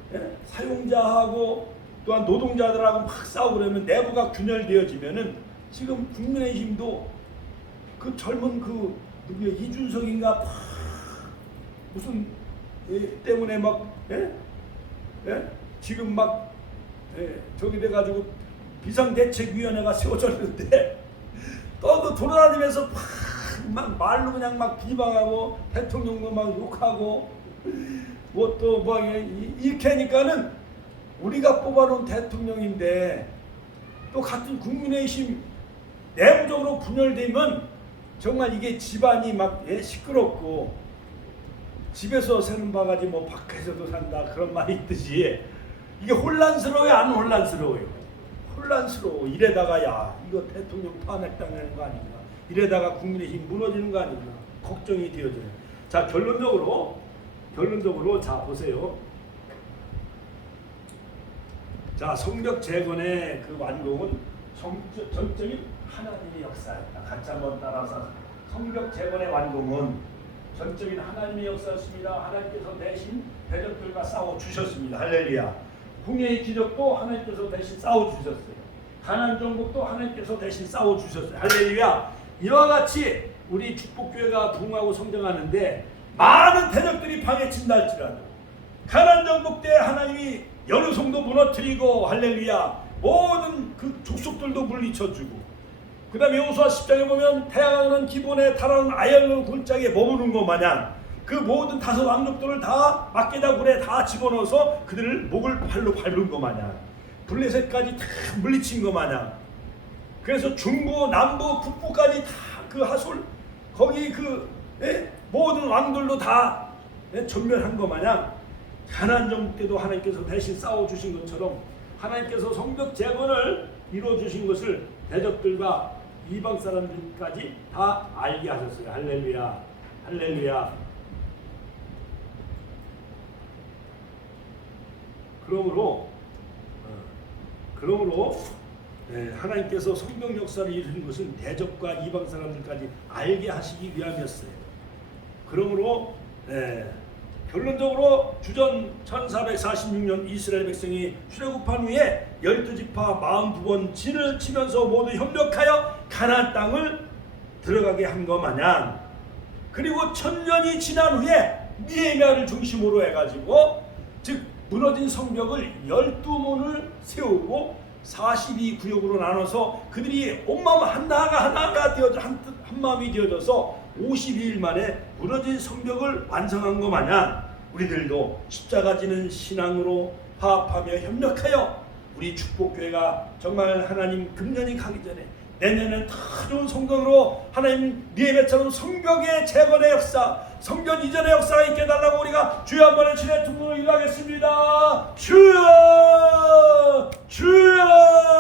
사용자하고 또한 노동자들하고 막 싸우고 그러면 내부가 균열되어지면은 지금 국민의힘도 그 젊은 그 누구야 이준석인가 무슨 때문에 막 지금 막 저기 돼가지고 비상대책위원회가 세워졌는데 또 돌아다니면서 막 말로 그냥 막 비방하고 대통령도 막 욕하고 뭐 또 뭐 이렇게 하니까는 우리가 뽑아놓은 대통령인데 또 같은 국민의힘 내부적으로 분열되면 정말 이게 집안이 막 시끄럽고 집에서 새는 바가지 뭐 밖에서도 산다 그런 말이 있듯이 이게 혼란스러워요, 안 혼란스러워요? 혼란스러워. 이래다가 야 이거 대통령 탄핵당하는 거 아닌가, 이래다가 국민의힘 무너지는 거 아닌가 걱정이 되어져요. 자, 결론적으로 자 보세요. 자, 성벽 재건의 그 완공은 전적인 하나님의 역사였다. 같이 한번 따라서 성벽 재건의 완공은 전적인 하나님의 역사였습니다. 하나님께서 대신 대적들과 싸워 주셨습니다. 할렐루야. 궁예의 기적도 하나님께서 대신 싸워 주셨어요. 가나안 정복도 하나님께서 대신 싸워 주셨어요. 할렐루야. 이와 같이 우리 축복교회가 부흥하고 성장하는데 많은 대적들이 방해친다 할지라도 가나안 정복 때 하나님이 여루성도 무너뜨리고 할렐루야 모든 그 족속들도 물리쳐주고 그 다음에 여호수아 10장에 보면 태양은 기본에 달아오는 아열로 골짜기에 머무는 것 마냥 그 모든 다섯 왕족들을 다 막게다 굴에 다 집어넣어서 그들을 목을 발로 밟은 것 마냥 블레셋까지 다 물리친 것 마냥 그래서 중부 남부 북부까지 다 그 하솔 거기 그 모든 왕들도 다 전멸한 것 마냥 가나안 정복 때도 하나님께서 대신 싸워주신 것처럼 하나님께서 성벽 재건을 이루어주신 것을 대적들과 이방 사람들까지 다 알게 하셨어요. 할렐루야. 할렐루야. 그러므로 하나님께서 성경 역사를 이루신 것은 대적과 이방 사람들까지 알게 하시기 위함이었어요. 그러므로 결론적으로 주전 1446년 이스라엘 백성이 출애굽한 후에 12지파 42번 진을 치면서 모두 협력하여 가나안 땅을 들어가게 한 것 마냥 그리고 1000년이 지난 후에 느헤미야를 중심으로 해가지고 즉 무너진 성벽을 12문을 세우고 42구역으로 나눠서 그들이 온마음 하나가 되어져 한 마음이 되어져서 52일 만에 무너진 성벽을 완성한 것 마냥 우리들도 십자가 지는 신앙으로 화합하며 협력하여 우리 축복교회가 정말 하나님 금년이 가기 전에 내년엔 더 좋은 성경으로 하나님 느헤미야처럼 성벽의 재건의 역사, 성전 이전의 역사가 있게 해달라고 우리가 주여 한번 주의 통로로 일하겠습니다. 주여! 주여!